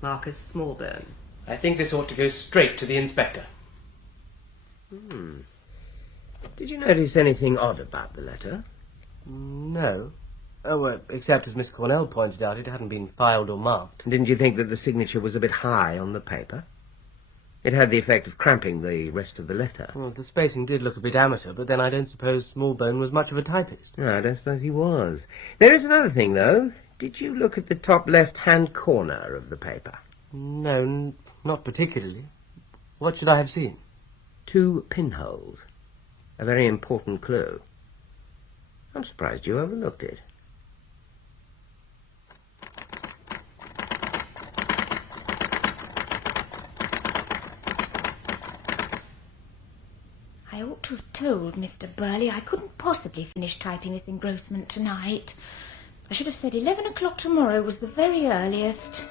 Marcus Smallbone. I think this ought to go straight to the inspector. Did you notice anything odd about the letter? No. Oh, well, except as Miss Cornell pointed out, it hadn't been filed or marked. Didn't you think that the signature was a bit high on the paper? It had the effect of cramping the rest of the letter. Well, the spacing did look a bit amateur, but then I don't suppose Smallbone was much of a typist. No, I don't suppose he was. There is another thing, though. Did you look at the top left-hand corner of the paper? No, not particularly. What should I have seen? 2 pinholes. A very important clue. I'm surprised you overlooked it. I ought to have told Mr. Birley I couldn't possibly finish typing this engrossment tonight. I should have said 11 o'clock tomorrow was the very earliest.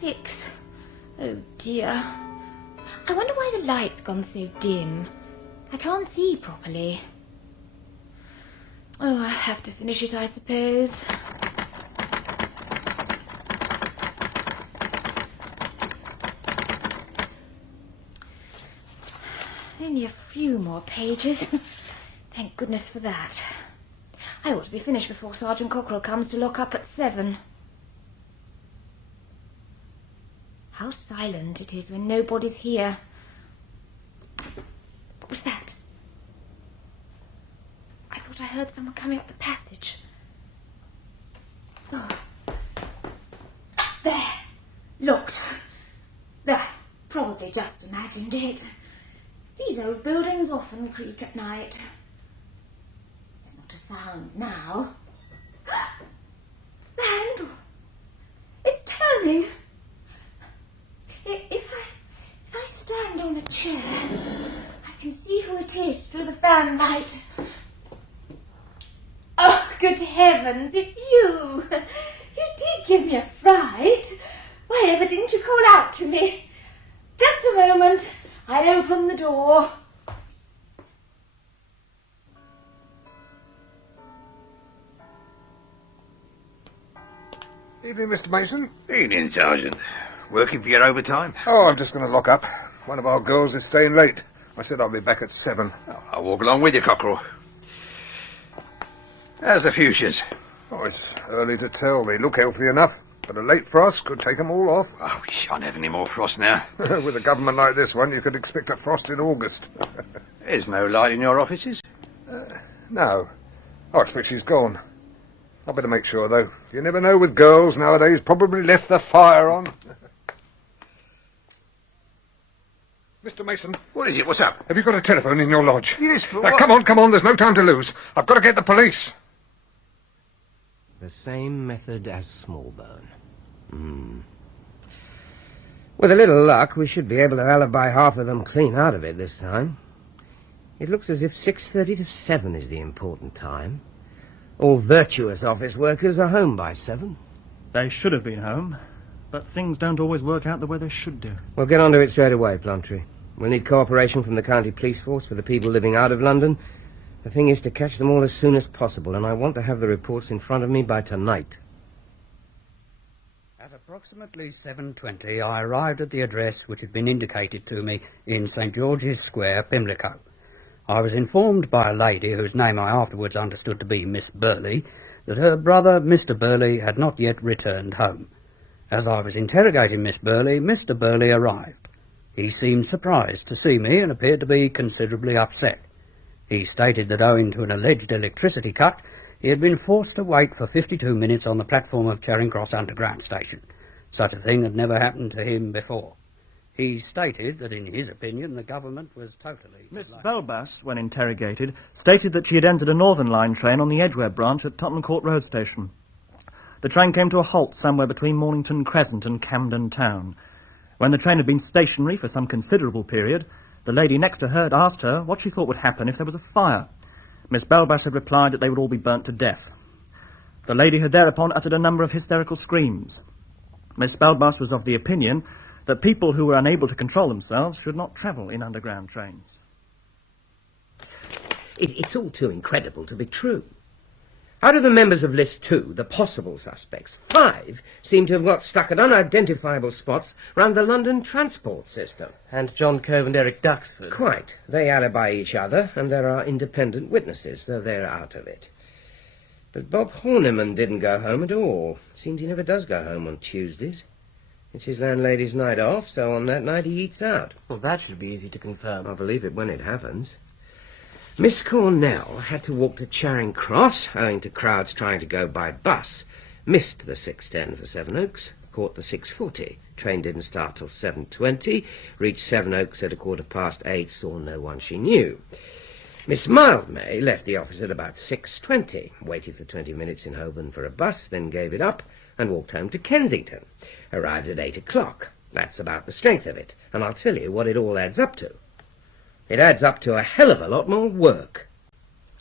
6:30. Oh dear. I wonder why the light's gone so dim. I can't see properly. Oh, I'll have to finish it, I suppose. Only a few more pages. Thank goodness for that. I ought to be finished before Sergeant Cockerell comes to lock up at 7. How silent it is when nobody's here. What was that? I thought I heard someone coming up the passage. Oh. There. Looked. There. Probably just imagined it. These old buildings often creak at night. There's not a sound now. The handle. It's turning. If I stand on a chair, I can see who it is through the fanlight. Oh, good heavens, it's you. You did give me a fright. Why ever didn't you call out to me? Just a moment. I'll open the door. Evening, Mr. Mason. Evening, Sergeant. Working for your overtime? Oh, I'm just going to lock up. One of our girls is staying late. I said I'll be back at 7. I'll walk along with you, Cockerell. How's the fuchsias? Oh, it's early to tell. They look healthy enough, but a late frost could take them all off. Oh, we shan't have any more frost now. With a government like this one, you could expect a frost in August. There's no light in your offices? No. I expect she's gone. I'd better make sure, though. You never know with girls nowadays. Probably left the fire on. Mr. Mason. What is it? What's up? Have you got a telephone in your lodge? Yes, but Now, what? come on. There's no time to lose. I've got to get the police. The same method as Smallbone. With a little luck, we should be able to alibi half of them clean out of it this time. It looks as if 6:30 to 7 is the important time. All virtuous office workers are home by 7. They should have been home, but things don't always work out the way they should do. We'll get onto it straight away, Plumtree. We'll need cooperation from the county police force for the people living out of London, The thing is to catch them all as soon as possible, and I want to have the reports in front of me by tonight. At approximately 7:20, I arrived at the address which had been indicated to me in St. George's Square, Pimlico. I was informed by a lady, whose name I afterwards understood to be Miss Birley, that her brother, Mr. Birley, had not yet returned home. As I was interrogating Miss Birley, Mr. Birley arrived. He seemed surprised to see me and appeared to be considerably upset. He stated that owing to an alleged electricity cut, he had been forced to wait for 52 minutes on the platform of Charing Cross Underground Station. Such a thing had never happened to him before. He stated that, in his opinion, the government was totally... Miss Belbas, when interrogated, stated that she had entered a Northern Line train on the Edgware branch at Tottenham Court Road Station. The train came to a halt somewhere between Mornington Crescent and Camden Town. When the train had been stationary for some considerable period, the lady next to her had asked her what she thought would happen if there was a fire. Miss Belbas had replied that they would all be burnt to death. The lady had thereupon uttered a number of hysterical screams. Miss Belbas was of the opinion that people who were unable to control themselves should not travel in underground trains. It's all too incredible to be true. Out of the members of List 2, the possible suspects, 5 seem to have got stuck at unidentifiable spots round the London transport system. And John Cove and Eric Duxford. Quite. They alibi each other, and there are independent witnesses, so they're out of it. But Bob Horniman didn't go home at all. Seems he never does go home on Tuesdays. It's his landlady's night off, so on that night he eats out. Well, that should be easy to confirm. I'll believe it when it happens. Miss Cornell had to walk to Charing Cross, owing to crowds trying to go by bus. Missed the 6:10 for Sevenoaks, caught the 6:40. Train didn't start till 7:20, reached Sevenoaks at 8:15, saw no one she knew. Miss Mildmay left the office at about 6:20, waited for 20 minutes in Holborn for a bus, then gave it up and walked home to Kensington. Arrived at 8 o'clock. That's about the strength of it, and I'll tell you what it all adds up to. It adds up to a hell of a lot more work.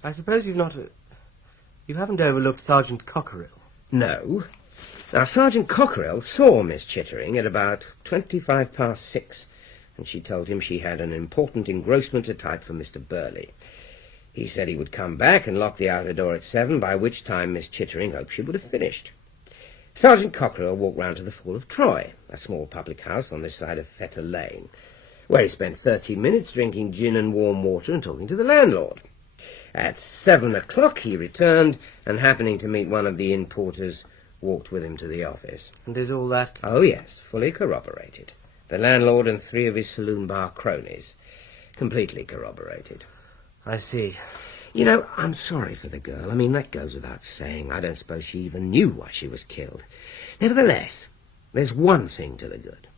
I suppose you haven't overlooked Sergeant Cockerill? No. Now, Sergeant Cockerill saw Miss Chittering at about 6:25, and she told him she had an important engrossment to type for Mr. Birley. He said he would come back and lock the outer door at 7, by which time Miss Chittering hoped she would have finished. Sergeant Cockerill walked round to the Fall of Troy, a small public house on this side of Fetter Lane, where he spent 30 minutes drinking gin and warm water and talking to the landlord. At 7 o'clock he returned, and happening to meet one of the inn porters, walked with him to the office. And is all that... Oh, yes, fully corroborated. The landlord and 3 of his saloon bar cronies. Completely corroborated. I see. You know, I'm sorry for the girl. I mean, that goes without saying. I don't suppose she even knew why she was killed. Nevertheless, there's one thing to the good.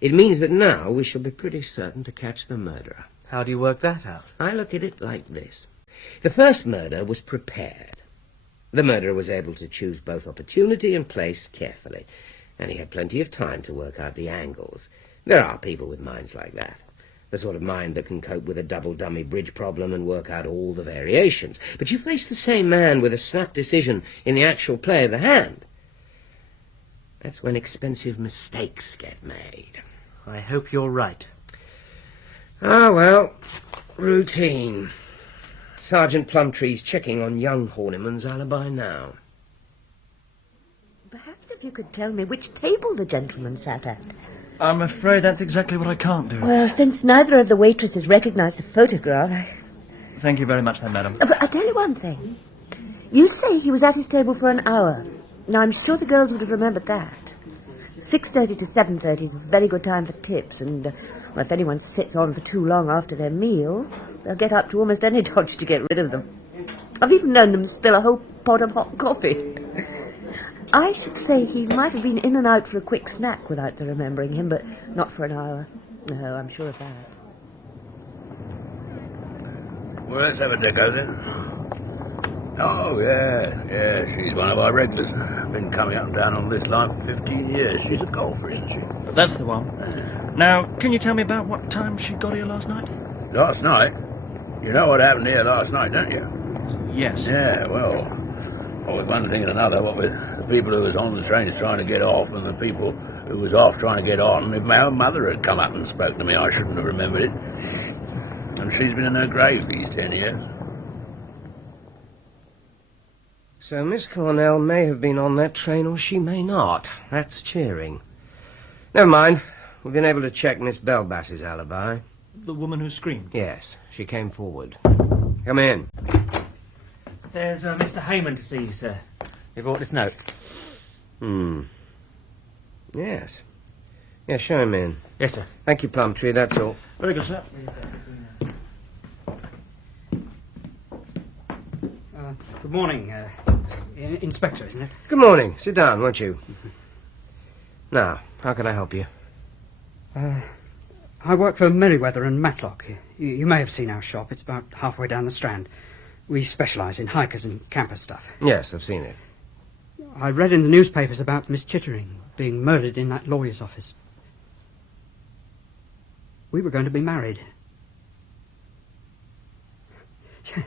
It means that now we shall be pretty certain to catch the murderer. How do you work that out? I look at it like this. The first murder was prepared. The murderer was able to choose both opportunity and place carefully, and he had plenty of time to work out the angles. There are people with minds like that. The sort of mind that can cope with a double-dummy bridge problem and work out all the variations. But you face the same man with a snap decision in the actual play of the hand. That's when expensive mistakes get made. I hope you're right. Ah, well, routine. Sergeant Plumtree's checking on young Horniman's alibi now. Perhaps if you could tell me which table the gentleman sat at. I'm afraid that's exactly what I can't do. Well, since neither of the waitresses recognised the photograph, Thank you very much, then, madam. But I'll tell you one thing. You say he was at his table for an hour. Now, I'm sure the girls would have remembered that. 6:30 to 7:30 is a very good time for tips, and well, if anyone sits on for too long after their meal, they'll get up to almost any dodge to get rid of them. I've even known them spill a whole pot of hot coffee. I should say he might have been in and out for a quick snack without their remembering him, but not for an hour. No, I'm sure of that. Well, let's have a deco then. Oh, yeah, she's one of our regulars. Been coming up and down on this line for 15 years. She's a golfer, isn't she? That's the one. Now, can you tell me about what time she got here last night? Last night? You know what happened here last night, don't you? Yes. Yeah, well, with one thing and another, what with the people who was on the trains trying to get off and the people who was off trying to get on, if my own mother had come up and spoke to me, I shouldn't have remembered it. And she's been in her grave these 10 years. So Miss Cornell may have been on that train or she may not. That's cheering. Never mind. We've been able to check Miss Belbass's alibi. The woman who screamed? Yes, she came forward. Come in. There's Mr. Heyman to see you, sir. He brought this note. Yes. Yeah, show him in. Yes, sir. Thank you, Plumtree, that's all. Very good, sir. Good morning, Inspector, isn't it? Good morning. Sit down, won't you? Now, how can I help you? I work for Merriweather and Matlock. You may have seen our shop. It's about halfway down the Strand. We specialise in hikers and camper stuff. Yes, I've seen it. I read in the newspapers about Miss Chittering being murdered in that lawyer's office. We were going to be married.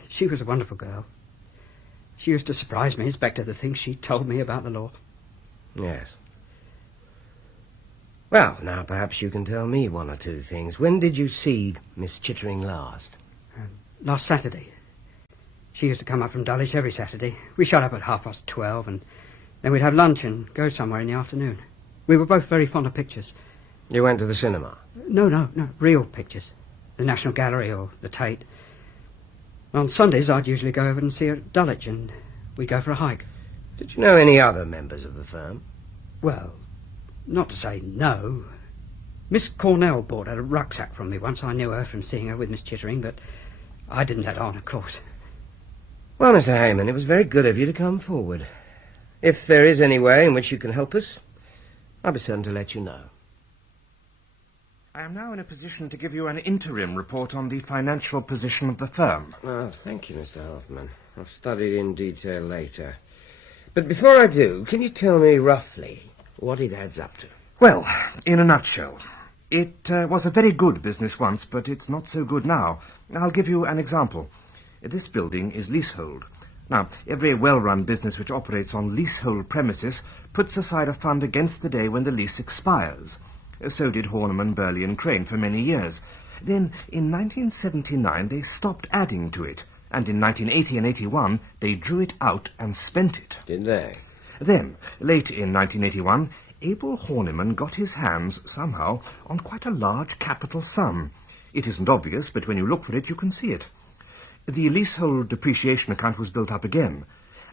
She was a wonderful girl. She used to surprise me, Inspector, the things she told me about the law. Yes. Well, now perhaps you can tell me one or two things. When did you see Miss Chittering last? Last Saturday. She used to come up from Dulwich every Saturday. We shut up at 12:30, and then we'd have lunch and go somewhere in the afternoon. We were both very fond of pictures. You went to the cinema? No, real pictures. The National Gallery or the Tate. On Sundays, I'd usually go over and see her at Dulwich, and we'd go for a hike. Did you know any other members of the firm? Well, not to say no. Miss Cornell bought a rucksack from me once. I knew her from seeing her with Miss Chittering, but I didn't let on, of course. Well, Mr. Heyman, it was very good of you to come forward. If there is any way in which you can help us, I'll be certain to let you know. I am now in a position to give you an interim report on the financial position of the firm. Oh, thank you, Mr. Hoffman. I'll study it in detail later. But before I do, can you tell me roughly what it adds up to? Well, in a nutshell, it was a very good business once, but it's not so good now. I'll give you an example. This building is leasehold. Now, every well-run business which operates on leasehold premises puts aside a fund against the day when the lease expires. So did Horniman, Birley and Crane for many years. Then, in 1979, they stopped adding to it, and in 1980 and 81, they drew it out and spent it. Did they? Then, late in 1981, Abel Horniman got his hands, somehow, on quite a large capital sum. It isn't obvious, but when you look for it, you can see it. The leasehold depreciation account was built up again,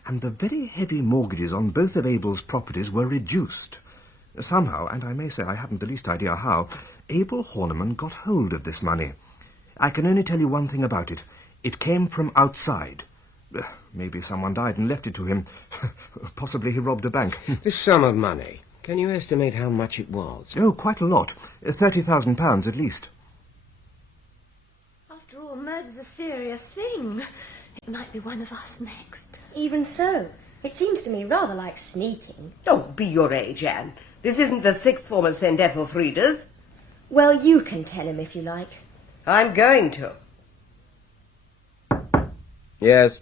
and the very heavy mortgages on both of Abel's properties were reduced. Somehow, and I may say I haven't the least idea how, Abel Horniman got hold of this money. I can only tell you one thing about it. It came from outside. Maybe someone died and left it to him. Possibly he robbed a bank. This sum of money, can you estimate how much it was? Oh, quite a lot. £30,000 at least. After all, murder's a serious thing. It might be one of us next. Even so, it seems to me rather like sneaking. Don't be your age, Anne. This isn't the sixth form of St. Ethelfrieda's. Well, you can tell him if you like. I'm going to. Yes.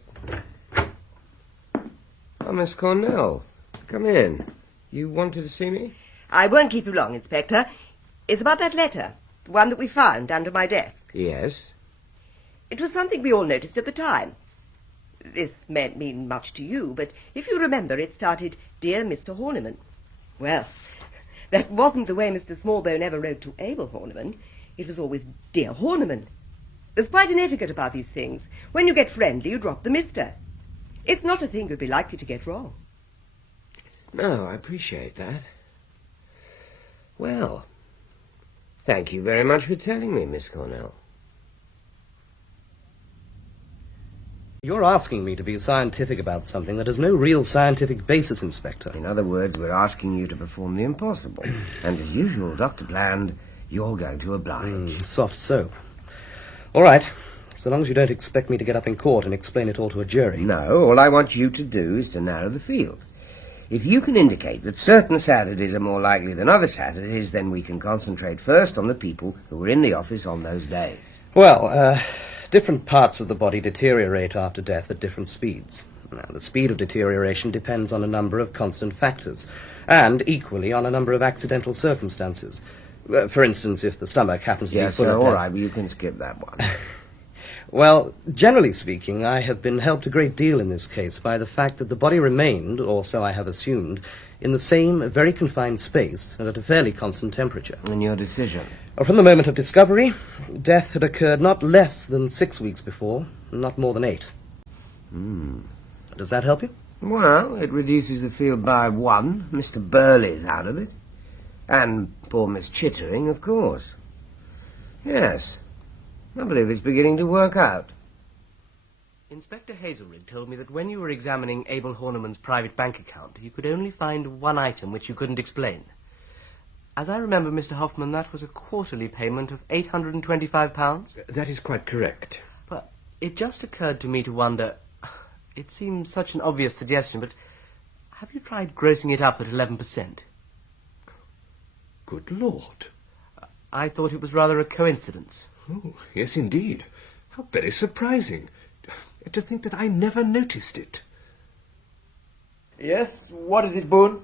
Oh, Miss Cornell, come in. You wanted to see me? I won't keep you long, Inspector. It's about that letter, the one that we found under my desk. Yes. It was something we all noticed at the time. This mayn't mean much to you, but if you remember, it started, Dear Mr. Horniman. Well, that wasn't the way Mr. Smallbone ever wrote to Abel Horniman. It was always, Dear Horniman. There's quite an etiquette about these things. When you get friendly, you drop the Mr. It's not a thing you'd be likely to get wrong. No, I appreciate that. Well, thank you very much for telling me, Miss Cornell. You're asking me to be scientific about something that has no real scientific basis, Inspector. In other words, we're asking you to perform the impossible. And as usual, Dr. Bland, you're going to oblige. Soft soap. All right, so long as you don't expect me to get up in court and explain it all to a jury. No, all I want you to do is to narrow the field. If you can indicate that certain Saturdays are more likely than other Saturdays, then we can concentrate first on the people who were in the office on those days. Well, different parts of the body deteriorate after death at different speeds. Now, the speed of deterioration depends on a number of constant factors, and equally on a number of accidental circumstances. For instance, if the stomach happens to be full of all death... right, but you can skip that one. Well, generally speaking, I have been helped a great deal in this case by the fact that the body remained, or so I have assumed, in the same very confined space and at a fairly constant temperature. And your decision? From the moment of discovery, death had occurred not less than 6 weeks before, not more than 8. Does that help you? Well, it reduces the field by 1. Mr. Birley's out of it. And poor Miss Chittering, of course. Yes. I believe it's beginning to work out. Inspector Hazelrigg told me that when you were examining Abel Horniman's private bank account, you could only find one item which you couldn't explain. As I remember, Mr. Hoffman, that was a quarterly payment of £825? That is quite correct. But it just occurred to me to wonder... It seems such an obvious suggestion, but have you tried grossing it up at 11%? Good Lord. I thought it was rather a coincidence. Oh, yes, indeed. How very surprising. To think that I never noticed it. Yes, what is it, Boone?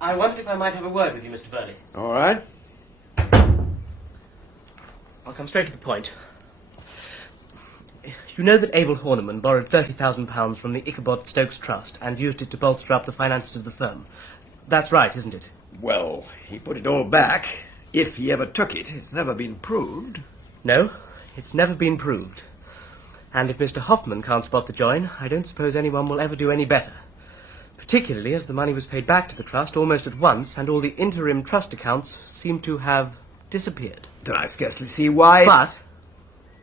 I wondered if I might have a word with you, Mr. Birley. All right. I'll come straight to the point. You know that Abel Horniman borrowed £30,000 from the Ichabod Stokes Trust and used it to bolster up the finances of the firm. That's right, isn't it? Well, he put it all back, if he ever took it. It's never been proved. No, it's never been proved. And if Mr. Hoffman can't spot the join, I don't suppose anyone will ever do any better. Particularly as the money was paid back to the trust almost at once, and all the interim trust accounts seem to have disappeared. Then I scarcely see why... But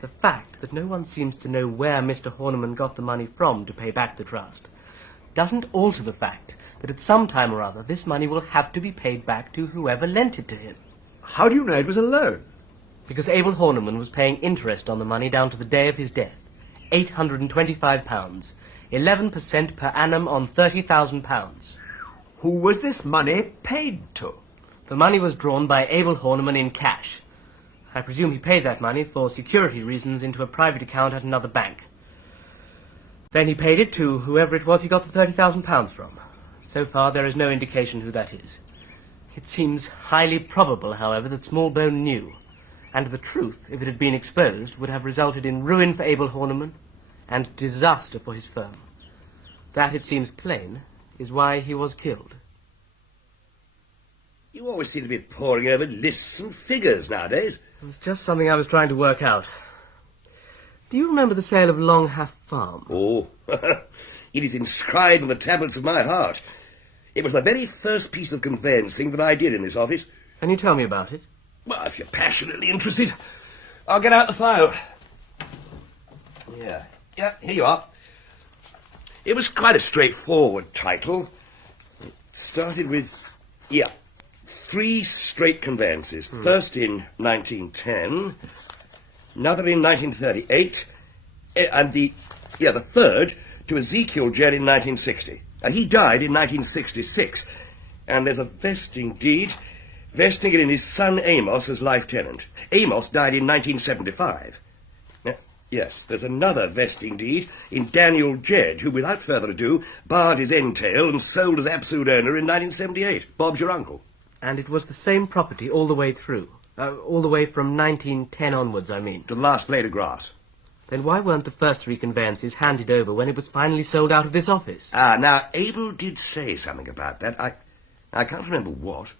the fact that no one seems to know where Mr. Horniman got the money from to pay back the trust doesn't alter the fact that at some time or other this money will have to be paid back to whoever lent it to him. How do you know it was a loan? Because Abel Horniman was paying interest on the money down to the day of his death. £825. 11% per annum on £30,000. Who was this money paid to? The money was drawn by Abel Horniman in cash. I presume he paid that money for security reasons into a private account at another bank. Then he paid it to whoever it was he got the £30,000 from. So far, there is no indication who that is. It seems highly probable, however, that Smallbone knew, and the truth, if it had been exposed, would have resulted in ruin for Abel Horniman and disaster for his firm. That, it seems plain, is why he was killed. You always seem to be poring over lists and figures nowadays. It was just something I was trying to work out. Do you remember the sale of Long Half Farm? Oh, it is inscribed on the tablets of my heart. It was the very first piece of conveyancing that I did in this office. Can you tell me about it? Well, if you're passionately interested, I'll get out the file. Yeah, here you are. It was quite a straightforward title. It started with, 3 straight conveyances. First in 1910, another in 1938, and the third to Ezekiel Jell in 1960. He died in 1966, and there's a vesting deed vesting it in his son Amos as life tenant. Amos died in 1975. Yes, there's another vesting deed in Daniel Jedd, who, without further ado, barred his entail and sold as absolute owner in 1978. Bob's your uncle. And it was the same property all the way through? All the way from 1910 onwards, I mean? To the last blade of grass. Then why weren't the first 3 conveyances handed over when it was finally sold out of this office? Now, Abel did say something about that. I can't remember what.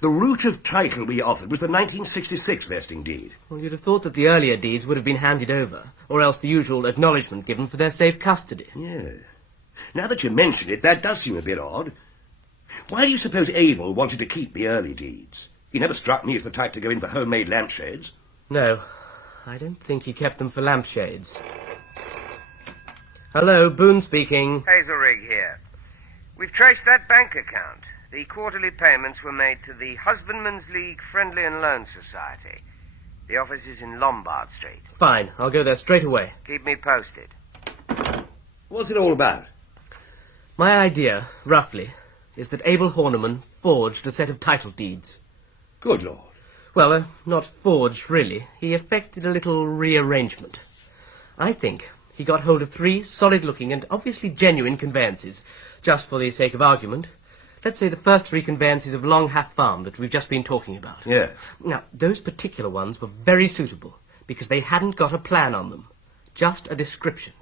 The route of title we offered was the 1966 vesting deed. Well, you'd have thought that the earlier deeds would have been handed over, or else the usual acknowledgement given for their safe custody. Yeah. Now that you mention it, that does seem a bit odd. Why do you suppose Abel wanted to keep the early deeds? He never struck me as the type to go in for homemade lampshades. No, I don't think he kept them for lampshades. Hello, Boone speaking. Hazelrigg here. We've traced that bank account. The quarterly payments were made to the Husbandman's League Friendly and Loan Society. The office is in Lombard Street. Fine, I'll go there straight away. Keep me posted. What's it all about? My idea, roughly, is that Abel Horniman forged a set of title deeds. Good Lord. Well, not forged, really. He effected a little rearrangement. I think he got hold of 3 solid-looking and obviously genuine conveyances, just for the sake of argument. Let's say the first 3 conveyances of Long Half Farm that we've just been talking about. Yeah. Now, those particular ones were very suitable, because they hadn't got a plan on them. Just a description.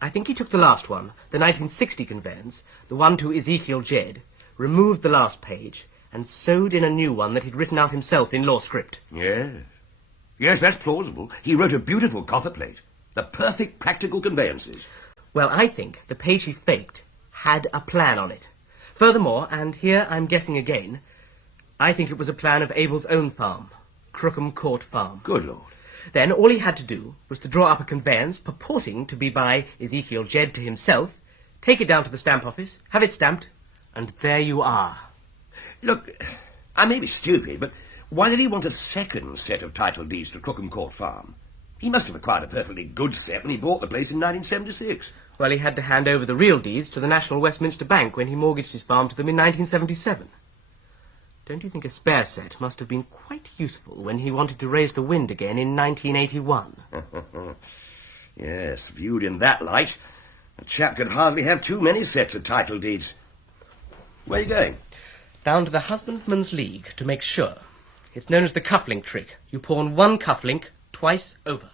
I think he took the last one, the 1960 conveyance, the one to Ezekiel Jedd, removed the last page, and sewed in a new one that he'd written out himself in law script. Yes. Yes, that's plausible. He wrote a beautiful copperplate. The perfect practical conveyances. Well, I think the page he faked had a plan on it. Furthermore, and here I'm guessing again, I think it was a plan of Abel's own farm, Crookham Court Farm. Good Lord. Then all he had to do was to draw up a conveyance purporting to be by Ezekiel Jedd to himself, take it down to the stamp office, have it stamped, and there you are. Look, I may be stupid, but why did he want a second set of title deeds to Crookham Court Farm? He must have acquired a perfectly good set when he bought the place in 1976. Well, he had to hand over the real deeds to the National Westminster Bank when he mortgaged his farm to them in 1977. Don't you think a spare set must have been quite useful when he wanted to raise the wind again in 1981? Yes, viewed in that light, a chap could hardly have too many sets of title deeds. Where are you going? Down to the Husbandman's League to make sure. It's known as the cufflink trick. You pawn one cufflink twice over.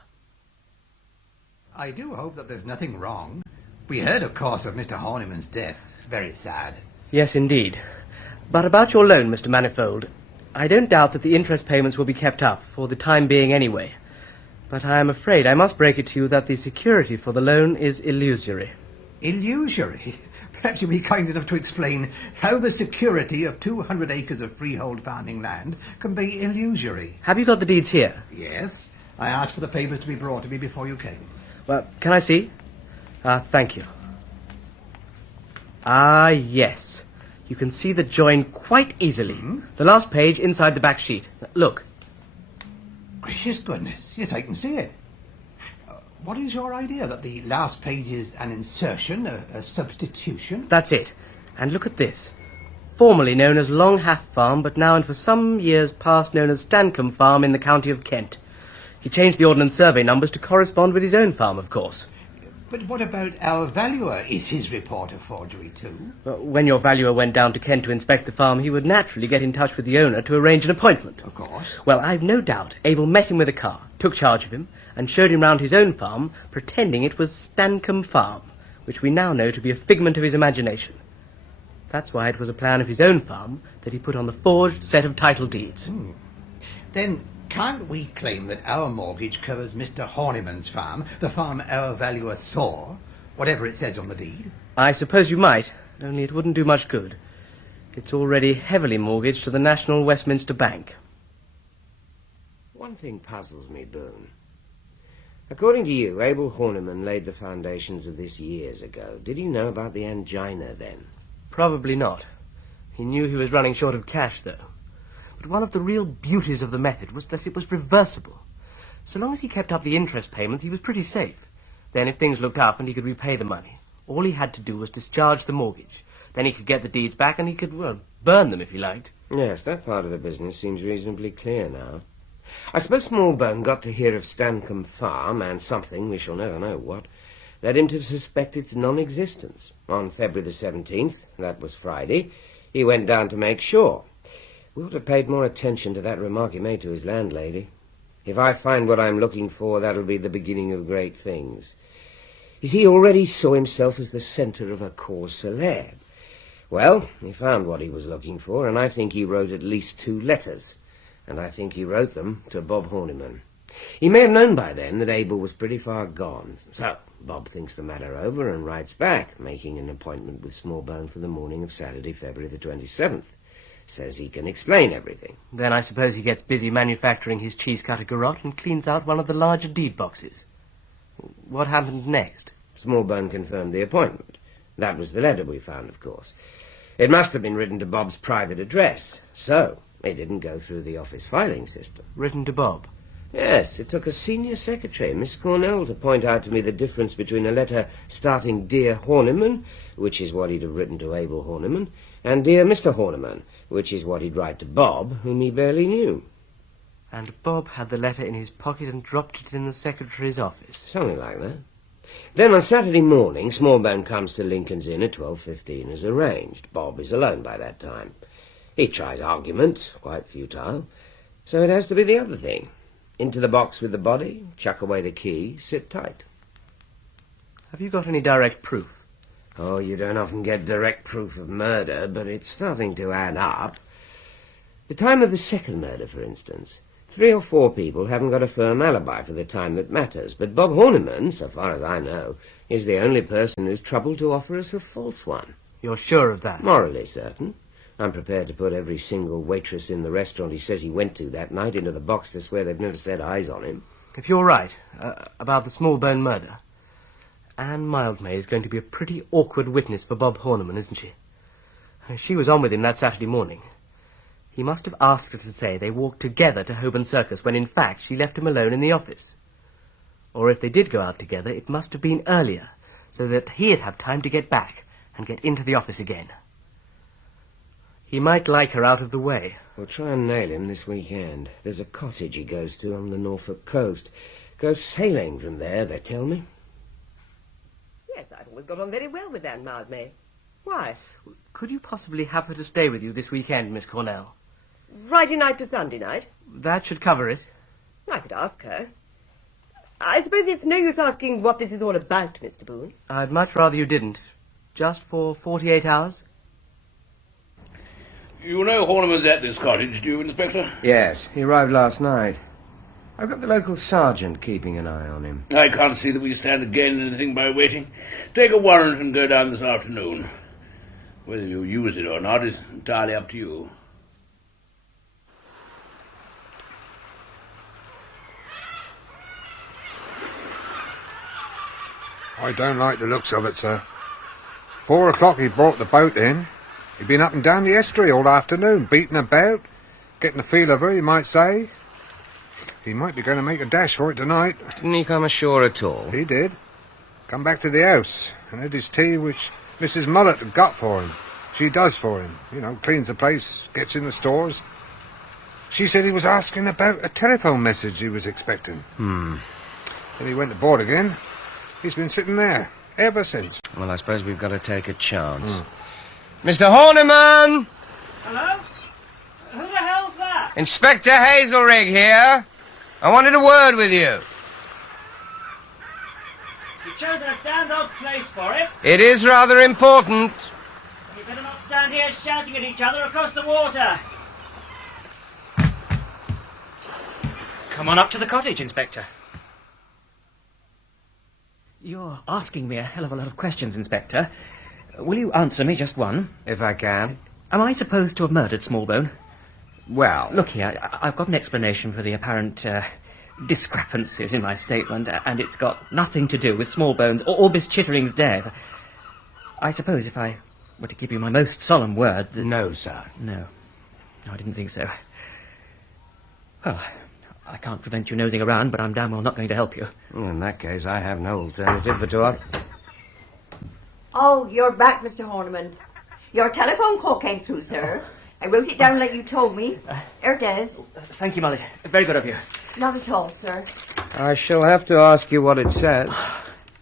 I do hope that there's nothing wrong. We heard, of course, of Mr. Horniman's death. Very sad. Yes, indeed. But about your loan, Mr. Manifold, I don't doubt that the interest payments will be kept up, for the time being anyway. But I am afraid I must break it to you that the security for the loan is illusory. Illusory? Perhaps you'll be kind enough to explain how the security of 200 acres of freehold farming land can be illusory. Have you got the deeds here? Yes. I asked for the papers to be brought to me before you came. Well, can I see? Thank you. Ah, yes. You can see the join quite easily. Mm-hmm. The last page inside the back sheet. Look. Gracious goodness. Yes, I can see it. What is your idea? That the last page is an insertion, a substitution? That's it. And look at this. Formerly known as Long Half Farm, but now and for some years past known as Stancombe Farm in the county of Kent. He changed the Ordnance Survey numbers to correspond with his own farm, of course. But what about our valuer? Is his report a forgery too? When your valuer went down to Kent to inspect the farm, he would naturally get in touch with the owner to arrange an appointment. Of course. Well, I've no doubt Abel met him with a car, took charge of him, and showed him round his own farm, pretending it was Stancombe Farm, which we now know to be a figment of his imagination. That's why it was a plan of his own farm that he put on the forged set of title deeds. Then can't we claim that our mortgage covers Mr. Horniman's farm, the farm our valuer saw, whatever it says on the deed? I suppose you might, only it wouldn't do much good. It's already heavily mortgaged to the National Westminster Bank. One thing puzzles me, Boone. According to you, Abel Horniman laid the foundations of this years ago. Did he know about the angina then? Probably not. He knew he was running short of cash, though. But one of the real beauties of the method was that it was reversible. So long as he kept up the interest payments, he was pretty safe. Then if things looked up and he could repay the money, all he had to do was discharge the mortgage. Then he could get the deeds back and he could, well, burn them if he liked. Yes, that part of the business seems reasonably clear now. I suppose Smallbone got to hear of Stancombe Farm, and something, we shall never know what, led him to suspect its non-existence. On February the 17th, that was Friday, he went down to make sure. We ought to have paid more attention to that remark he made to his landlady. If I find what I'm looking for, that'll be the beginning of great things. You see, he already saw himself as the centre of a cause célèbre. Well, he found what he was looking for, and I think he wrote at least 2 letters. And I think he wrote them to Bob Horniman. He may have known by then that Abel was pretty far gone. So Bob thinks the matter over and writes back, making an appointment with Smallbone for the morning of Saturday, February the 27th. Says he can explain everything. Then I suppose he gets busy manufacturing his cheese-cutter garrote and cleans out one of the larger deed boxes. What happened next? Smallbone confirmed the appointment. That was the letter we found, of course. It must have been written to Bob's private address. So it didn't go through the office filing system. Written to Bob? Yes, it took a senior secretary, Miss Cornell, to point out to me the difference between a letter starting Dear Horniman, which is what he'd have written to Abel Horniman, and Dear Mr. Horniman, which is what he'd write to Bob, whom he barely knew. And Bob had the letter in his pocket and dropped it in the secretary's office. Something like that. Then on Saturday morning, Smallbone comes to Lincoln's Inn at 12:15 as arranged. Bob is alone by that time. He tries argument, quite futile, so it has to be the other thing. Into the box with the body, chuck away the key, sit tight. Have you got any direct proof? Oh, you don't often get direct proof of murder, but it's starting to add up. The time of the second murder, for instance. 3 or 4 people haven't got a firm alibi for the time that matters, but Bob Horniman, so far as I know, is the only person who's troubled to offer us a false one. You're sure of that? Morally certain. I'm prepared to put every single waitress in the restaurant he says he went to that night into the box to swear they've never set eyes on him. If you're right about the Smallbone murder, Anne Mildmay is going to be a pretty awkward witness for Bob Horniman, isn't she? She was on with him that Saturday morning. He must have asked her to say they walked together to Holborn Circus when in fact she left him alone in the office. Or if they did go out together, it must have been earlier, so that he'd have time to get back and get into the office again. He might like her out of the way. We'll try and nail him this weekend. There's a cottage he goes to on the Norfolk coast. Goes sailing from there, they tell me. Yes, I've always got on very well with Anne Mildmay. Why? Could you possibly have her to stay with you this weekend, Miss Cornell? Friday night to Sunday night? That should cover it. I could ask her. I suppose it's no use asking what this is all about, Mr. Boone. I'd much rather you didn't. Just for 48 hours? You know Horniman's at this cottage, do you, Inspector? Yes, he arrived last night. I've got the local sergeant keeping an eye on him. I can't see that we stand to gain anything by waiting. Take a warrant and go down this afternoon. Whether you use it or not is entirely up to you. I don't like the looks of it, sir. 4 o'clock he brought the boat in. He'd been up and down the estuary all afternoon, beating about, getting a feel of her, you might say. He might be going to make a dash for it tonight. Didn't he come ashore at all? He did. Come back to the house and had his tea, which Mrs. Mullet had got for him. She does for him. You know, cleans the place, gets in the stores. She said he was asking about a telephone message he was expecting. Then he went aboard again. He's been sitting there ever since. Well, I suppose we've got to take a chance. Mr. Horniman! Hello? Who the hell's that? Inspector Hazlerigg here. I wanted a word with you. You've chosen a damned odd place for it. It is rather important. You better not stand here shouting at each other across the water. Come on up to the cottage, Inspector. You're asking me a hell of a lot of questions, Inspector. Will you answer me just one? If I can. Am I supposed to have murdered Smallbone? Well... Look here, I've got an explanation for the apparent discrepancies in my statement, and it's got nothing to do with Smallbone's or Miss Chittering's death. I suppose if I were to give you my most solemn word that... No, sir. No, I didn't think so. Well, I can't prevent you nosing around, but I'm damn well not going to help you. Well, in that case, I have no alternative but to... Oh, you're back, Mr. Horniman. Your telephone call came through, sir. I wrote it down like you told me. There it is. Thank you, Molly. Very good of you. Not at all, sir. I shall have to ask you what it says.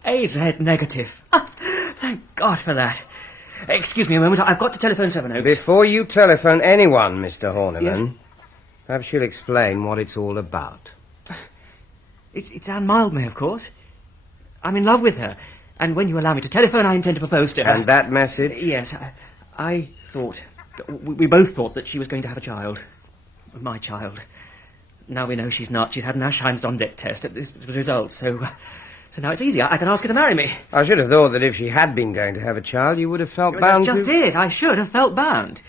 AZ negative. Thank God for that. Excuse me a moment, I've got to telephone Seven Oaks. Before you telephone anyone, Mr. Horniman, Yes? perhaps you'll explain what it's all about. It's Anne Mildmay, of course. I'm in love with her. And when you allow me to telephone, I intend to propose to her. And that message? Yes, I thought... We both thought that she was going to have a child. My child. Now we know she's not. She's had an Aschheim's on deck test at this result, so now it's easy. I can ask her to marry me. I should have thought that if she had been going to have a child, you would have felt bound That's to... just it. I should have felt bound.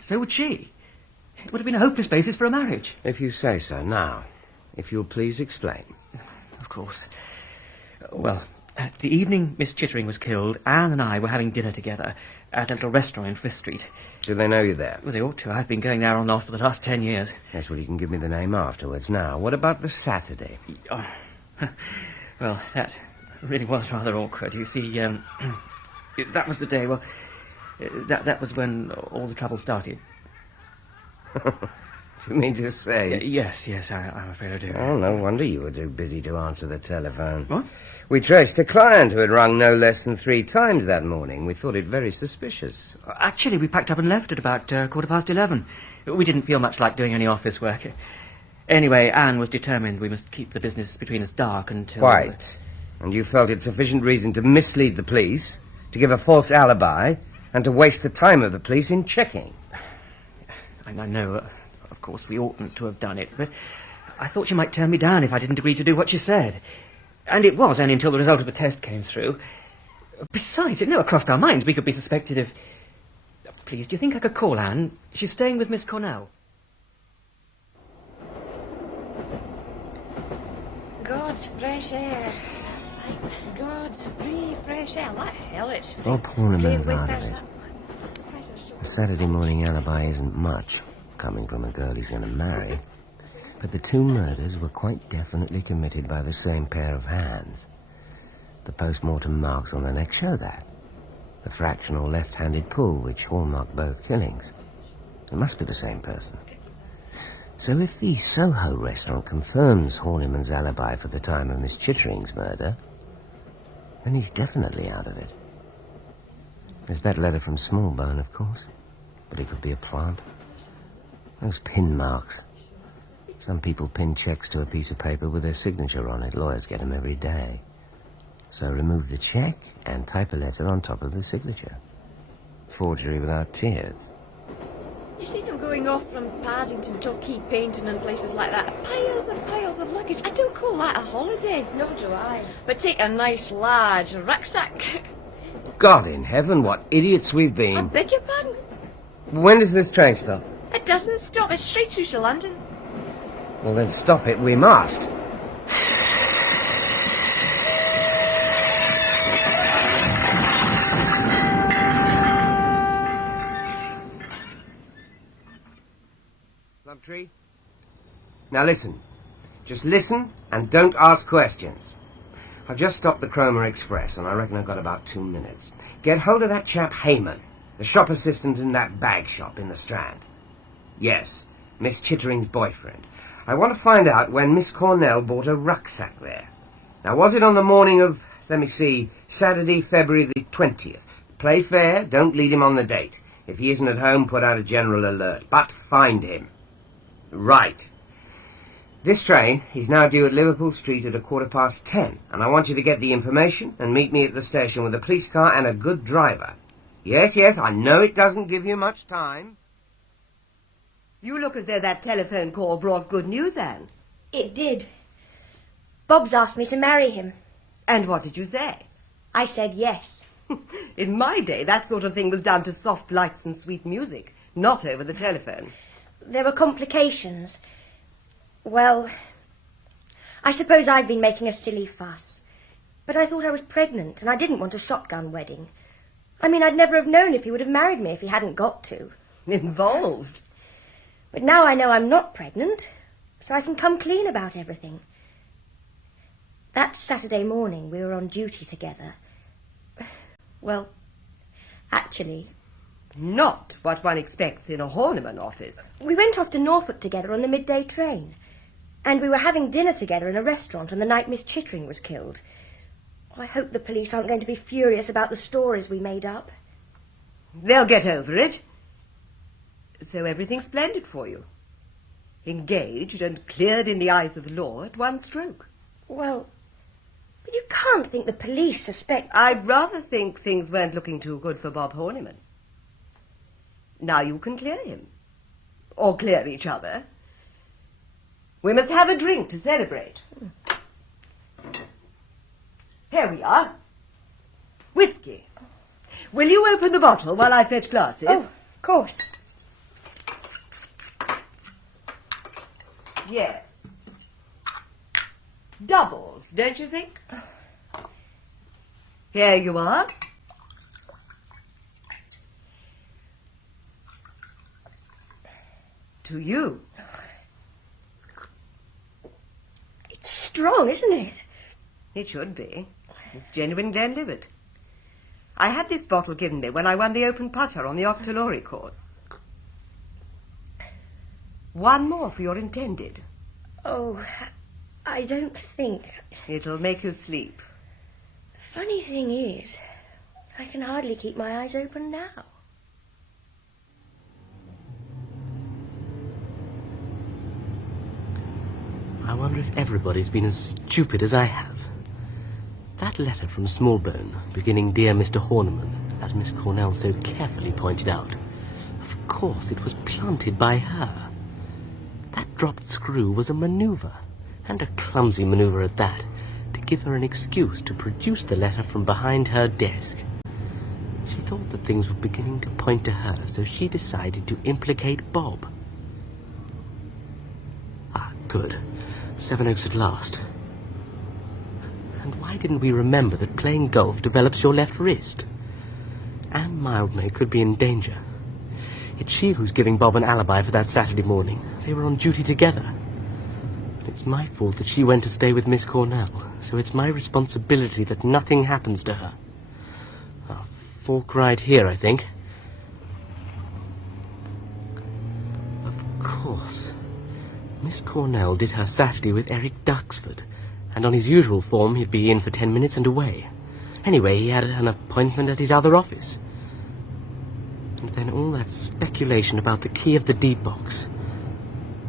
So would she. It would have been a hopeless basis for a marriage. If you say so. Now, if you'll please explain. Of course. Well... the evening Miss Chittering was killed, Anne and I were having dinner together at a little restaurant in Frith Street. Do they know you there? Well, they ought to. I've been going there on and off for the last 10 years. Yes, well, you can give me the name afterwards. Now, what about the Saturday? Oh, well, that really was rather awkward. You see, that was the day, well, that was when all the trouble started. You mean to say? Yes, I'm afraid I do. Oh, no wonder you were too busy to answer the telephone. What? We traced a client who had rung no less than 3 times that morning. We thought it very suspicious. Actually, we packed up and left at about 11:15. We didn't feel much like doing any office work. Anyway, Anne was determined we must keep the business between us dark until... Quite. And you felt it sufficient reason to mislead the police, to give a false alibi, and to waste the time of the police in checking. I know, of course, we oughtn't to have done it, but I thought she might turn me down if I didn't agree to do what she said. And it was only until the result of the test came through. Besides, it never crossed our minds we could be suspected of... Please, do you think I could call Anne? She's staying with Miss Cornell. God's fresh air. God's free fresh air. What the hell, it's free. Bob Horniman's out of it. A Saturday morning alibi isn't much, coming from a girl he's going to marry. But the two murders were quite definitely committed by the same pair of hands. The post-mortem marks on the neck show that. The fractional left-handed pull which hallmarked both killings. It must be the same person. So if the Soho restaurant confirms Horniman's alibi for the time of Miss Chittering's murder, then he's definitely out of it. There's that letter from Smallbone, of course, but it could be a plant. Those pin marks. Some people pin checks to a piece of paper with their signature on it. Lawyers get them every day. So remove the check and type a letter on top of the signature. Forgery without tears. You see them going off from Paddington, Torquay, Paynton and places like that. Piles and piles of luggage. I don't call that a holiday. No, do I. But take a nice large rucksack. God in heaven, what idiots we've been. I beg your pardon? When does this train stop? It doesn't stop. It's straight through to London. Well, then stop it. We must. Plumtree? Now listen. Just listen and don't ask questions. I've just stopped the Cromer Express and I reckon I've got about 2 minutes. Get hold of that chap Heyman, the shop assistant in that bag shop in the Strand. Yes, Miss Chittering's boyfriend. I want to find out when Miss Cornell bought a rucksack there. Now, was it on the morning of, let me see, Saturday, February the 20th? Play fair, don't lead him on the date. If he isn't at home, put out a general alert. But find him. Right. This train is now due at Liverpool Street at 10:15, and I want you to get the information and meet me at the station with a police car and a good driver. Yes, I know it doesn't give you much time. You look as though that telephone call brought good news, Anne. It did. Bob's asked me to marry him. And what did you say? I said yes. In my day, that sort of thing was down to soft lights and sweet music, not over the telephone. There were complications. Well, I suppose I'd been making a silly fuss. But I thought I was pregnant, and I didn't want a shotgun wedding. I mean, I'd never have known if he would have married me if he hadn't got to. Involved. But now I know I'm not pregnant, so I can come clean about everything. That Saturday morning we were on duty together. Well, actually... Not what one expects in a Horniman office. We went off to Norfolk together on the midday train. And we were having dinner together in a restaurant on the night Miss Chittering was killed. I hope the police aren't going to be furious about the stories we made up. They'll get over it. So everything's splendid for you. Engaged and cleared in the eyes of the law at one stroke. Well, but you can't think the police suspect... I'd rather think things weren't looking too good for Bob Horniman. Now you can clear him. Or clear each other. We must have a drink to celebrate. Here we are. Whiskey. Will you open the bottle while I fetch glasses? Oh, of course. Yes. Doubles, don't you think? Here you are. To you. It's strong, isn't it? It should be. It's genuine Glenlivet. I had this bottle given me when I won the open putter on the Octolori course. One more for your intended. Oh, I don't think... It'll make you sleep. The funny thing is, I can hardly keep my eyes open now. I wonder if everybody's been as stupid as I have. That letter from Smallbone, beginning Dear Mr. Horniman, as Miss Cornell so carefully pointed out, of course it was planted by her. That dropped screw was a manoeuvre, and a clumsy manoeuvre at that, to give her an excuse to produce the letter from behind her desk. She thought that things were beginning to point to her, so she decided to implicate Bob. Ah, good. Sevenoaks at last. And why didn't we remember that playing golf develops your left wrist? Anne Mildmay could be in danger. It's she who's giving Bob an alibi for that Saturday morning. They were on duty together. It's my fault that she went to stay with Miss Cornell, so it's my responsibility that nothing happens to her. A fork right here, I think. Of course. Miss Cornell did her Saturday with Eric Duxford, and on his usual form he'd be in for 10 minutes and away. Anyway, he had an appointment at his other office. And then all that speculation about the key of the deed box.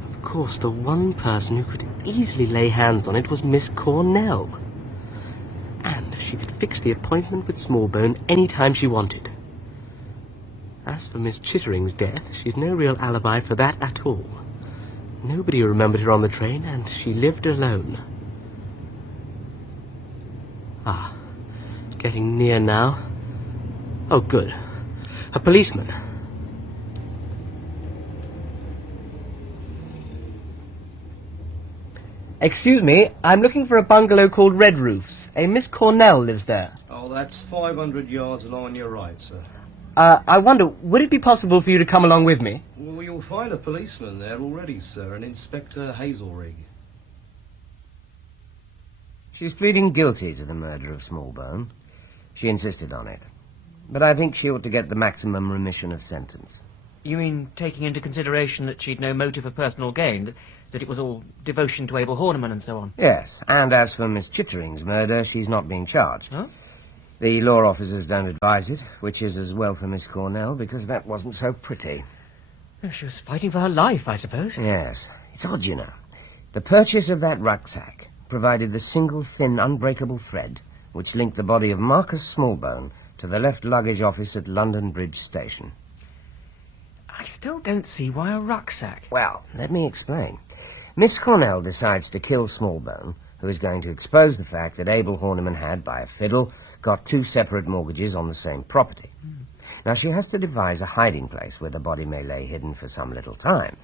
Of course, the one person who could easily lay hands on it was Miss Cornell. And she could fix the appointment with Smallbone any time she wanted. As for Miss Chittering's death, she'd no real alibi for that at all. Nobody remembered her on the train, and she lived alone. Ah, getting near now. Oh, good. A policeman. Excuse me, I'm looking for a bungalow called Red Roofs. A Miss Cornell lives there. Oh, that's 500 yards along your right, sir. I wonder, would it be possible for you to come along with me? Well, you'll find a policeman there already, sir, an Inspector Hazlerigg. She's pleading guilty to the murder of Smallbone. She insisted on it. But I think she ought to get the maximum remission of sentence. You mean taking into consideration that she'd no motive of personal gain, that it was all devotion to Abel Horniman and so on? Yes, and as for Miss Chittering's murder, she's not being charged. Huh? The law officers don't advise it, which is as well for Miss Cornell, because that wasn't so pretty. She was fighting for her life, I suppose. Yes. It's odd, you know. The purchase of that rucksack provided the single thin, unbreakable thread which linked the body of Marcus Smallbone to the left luggage office at London Bridge Station. I still don't see why a rucksack. Well, let me explain. Miss Cornell decides to kill Smallbone, who is going to expose the fact that Abel Horniman had, by a fiddle, got 2 separate mortgages on the same property. Now, she has to devise a hiding place where the body may lay hidden for some little time.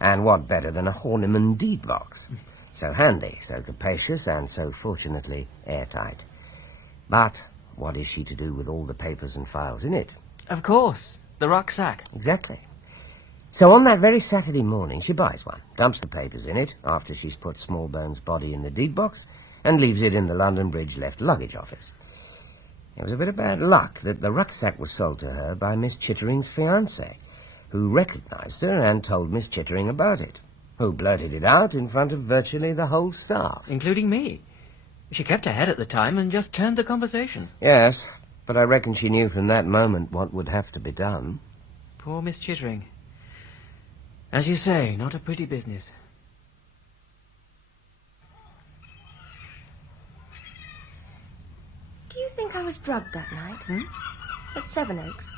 And what better than a Horniman deed box? So handy, so capacious, and so fortunately airtight. But what is she to do with all the papers and files in it? Of course, the rucksack. Exactly. So on that very Saturday morning, she buys one, dumps the papers in it after she's put Smallbone's body in the deed box, and leaves it in the London Bridge left luggage office. It was a bit of bad luck that the rucksack was sold to her by Miss Chittering's fiancé, who recognized her and told Miss Chittering about it, who blurted it out in front of virtually the whole staff. Including me. She kept her head at the time and just turned the conversation. Yes, but I reckon she knew from that moment what would have to be done. Poor Miss Chittering. As you say, not a pretty business. Do you think I was drugged that night? At Sevenoaks?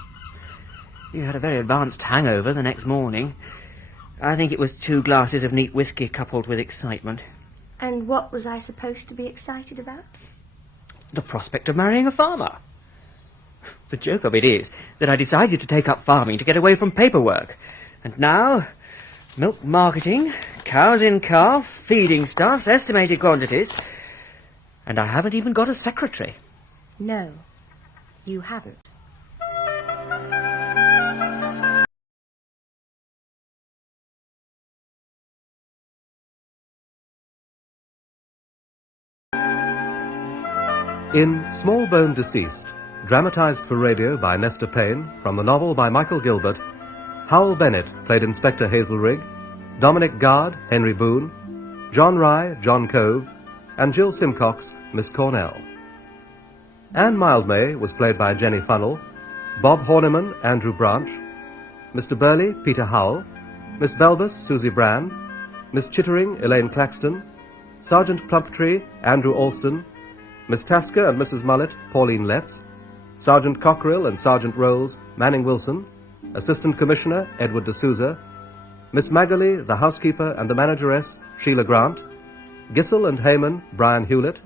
You had a very advanced hangover the next morning. I think it was 2 glasses of neat whiskey coupled with excitement. And what was I supposed to be excited about? The prospect of marrying a farmer. The joke of it is that I decided to take up farming to get away from paperwork. And now, milk marketing, cows in calf, feeding stuffs, estimated quantities. And I haven't even got a secretary. No, you haven't. In Smallbone Deceased, dramatized for radio by Nesta Pain, from the novel by Michael Gilbert, Hywel Bennett played Inspector Hazlerigg, Dominic Guard, Henry Bohun, John Rye, John Cove, and Jill Simcox, Miss Cornell. Anne Mildmay was played by Jenny Funnell, Bob Horniman, Andrew Branch, Mr. Birley, Peter Howell, Miss Belbus, Susie Brand, Miss Chittering, Elaine Claxton, Sergeant Plumptree, Andrew Alston, Miss Tasker and Mrs. Mullet, Pauline Letts, Sergeant Cockerill and Sergeant Rolls, Manning Wilson, Assistant Commissioner, Edward D'Souza, Miss Magaley, the housekeeper and the manageress, Sheila Grant, Gissell and Hayman, Brian Hewlett,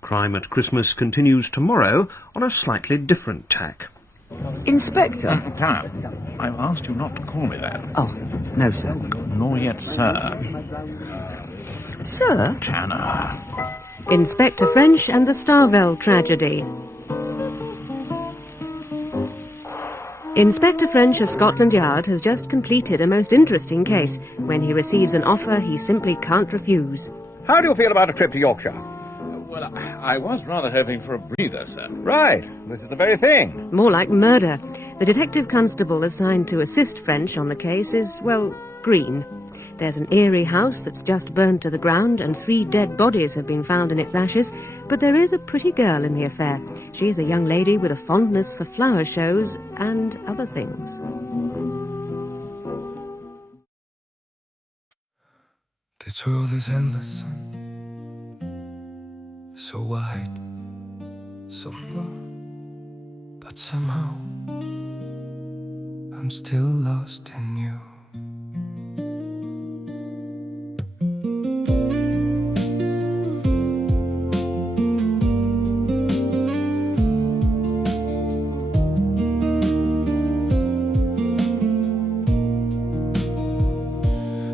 Crime at Christmas continues tomorrow on a slightly different tack. Inspector? Tanner, I've asked you not to call me that. Oh, no, sir. Nor yet, sir. Sir? Tanner. Inspector French and the Starvell tragedy. Inspector French of Scotland Yard has just completed a most interesting case. When he receives an offer, he simply can't refuse. How do you feel about a trip to Yorkshire? Well, I was rather hoping for a breather, sir. Right. This is the very thing. More like murder. The detective constable assigned to assist French on the case is, well, green. There's an eerie house that's just burned to the ground and 3 dead bodies have been found in its ashes, but there is a pretty girl in the affair. She is a young lady with a fondness for flower shows and other things. This world is endless, so wide, so far, but somehow I'm still lost in you.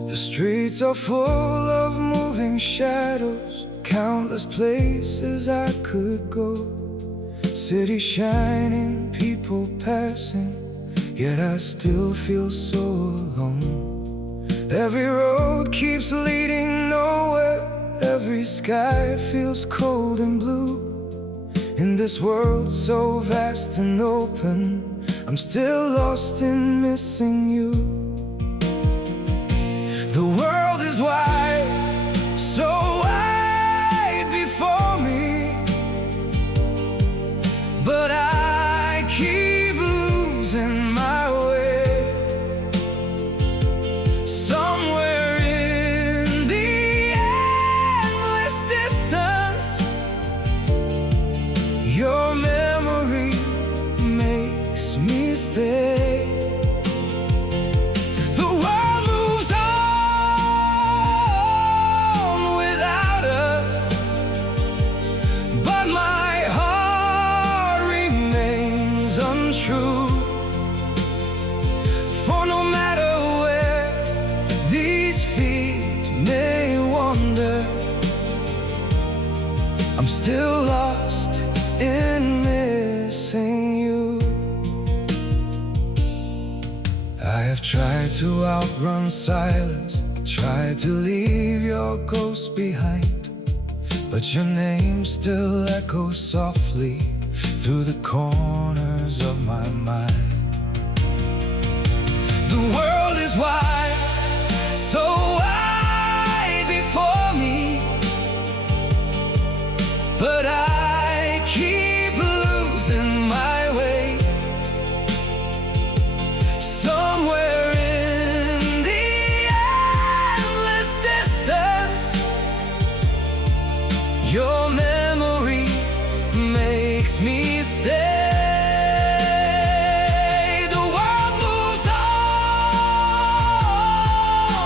The streets are full of moving shadows, countless places I could go. City shining, people passing, yet I still feel so alone. Every road keeps leading nowhere, every sky feels cold and blue. In this world so vast and open, I'm still lost in missing you. The world is wide, so wide before me, but I keep losing my way. Somewhere in the endless distance, your memory makes me stay. Still lost in missing you. I have tried to outrun silence, tried to leave your ghost behind, but your name still echoes softly through the corners of my mind. The world is wide, so wide before me, but I keep losing my way. Somewhere in the endless distance, your memory makes me stay. The world moves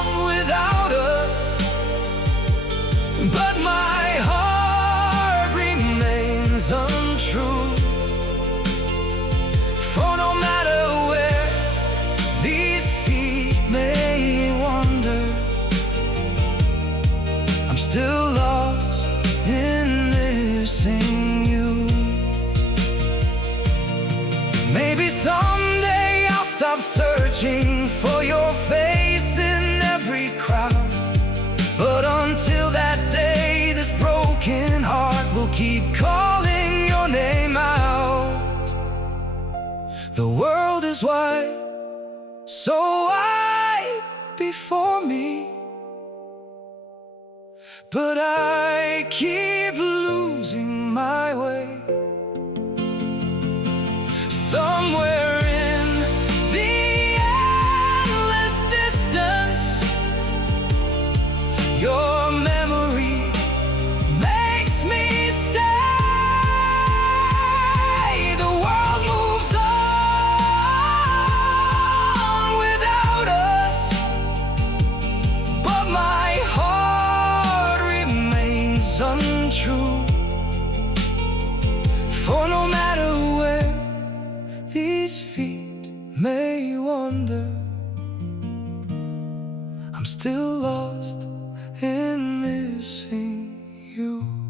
on without us, but my heart remains untrue. For no matter where these feet may wander, I'm still lost in missing you. Maybe someday I'll stop searching for your face in every crowd. eyes wide, so wide before me. But I keep losing my way. Somewhere in the endless distance, your memory makes me stay. The world moves on without us, but my heart remains untrue. For no matter where these feet may wander, I'm still lost in missing you.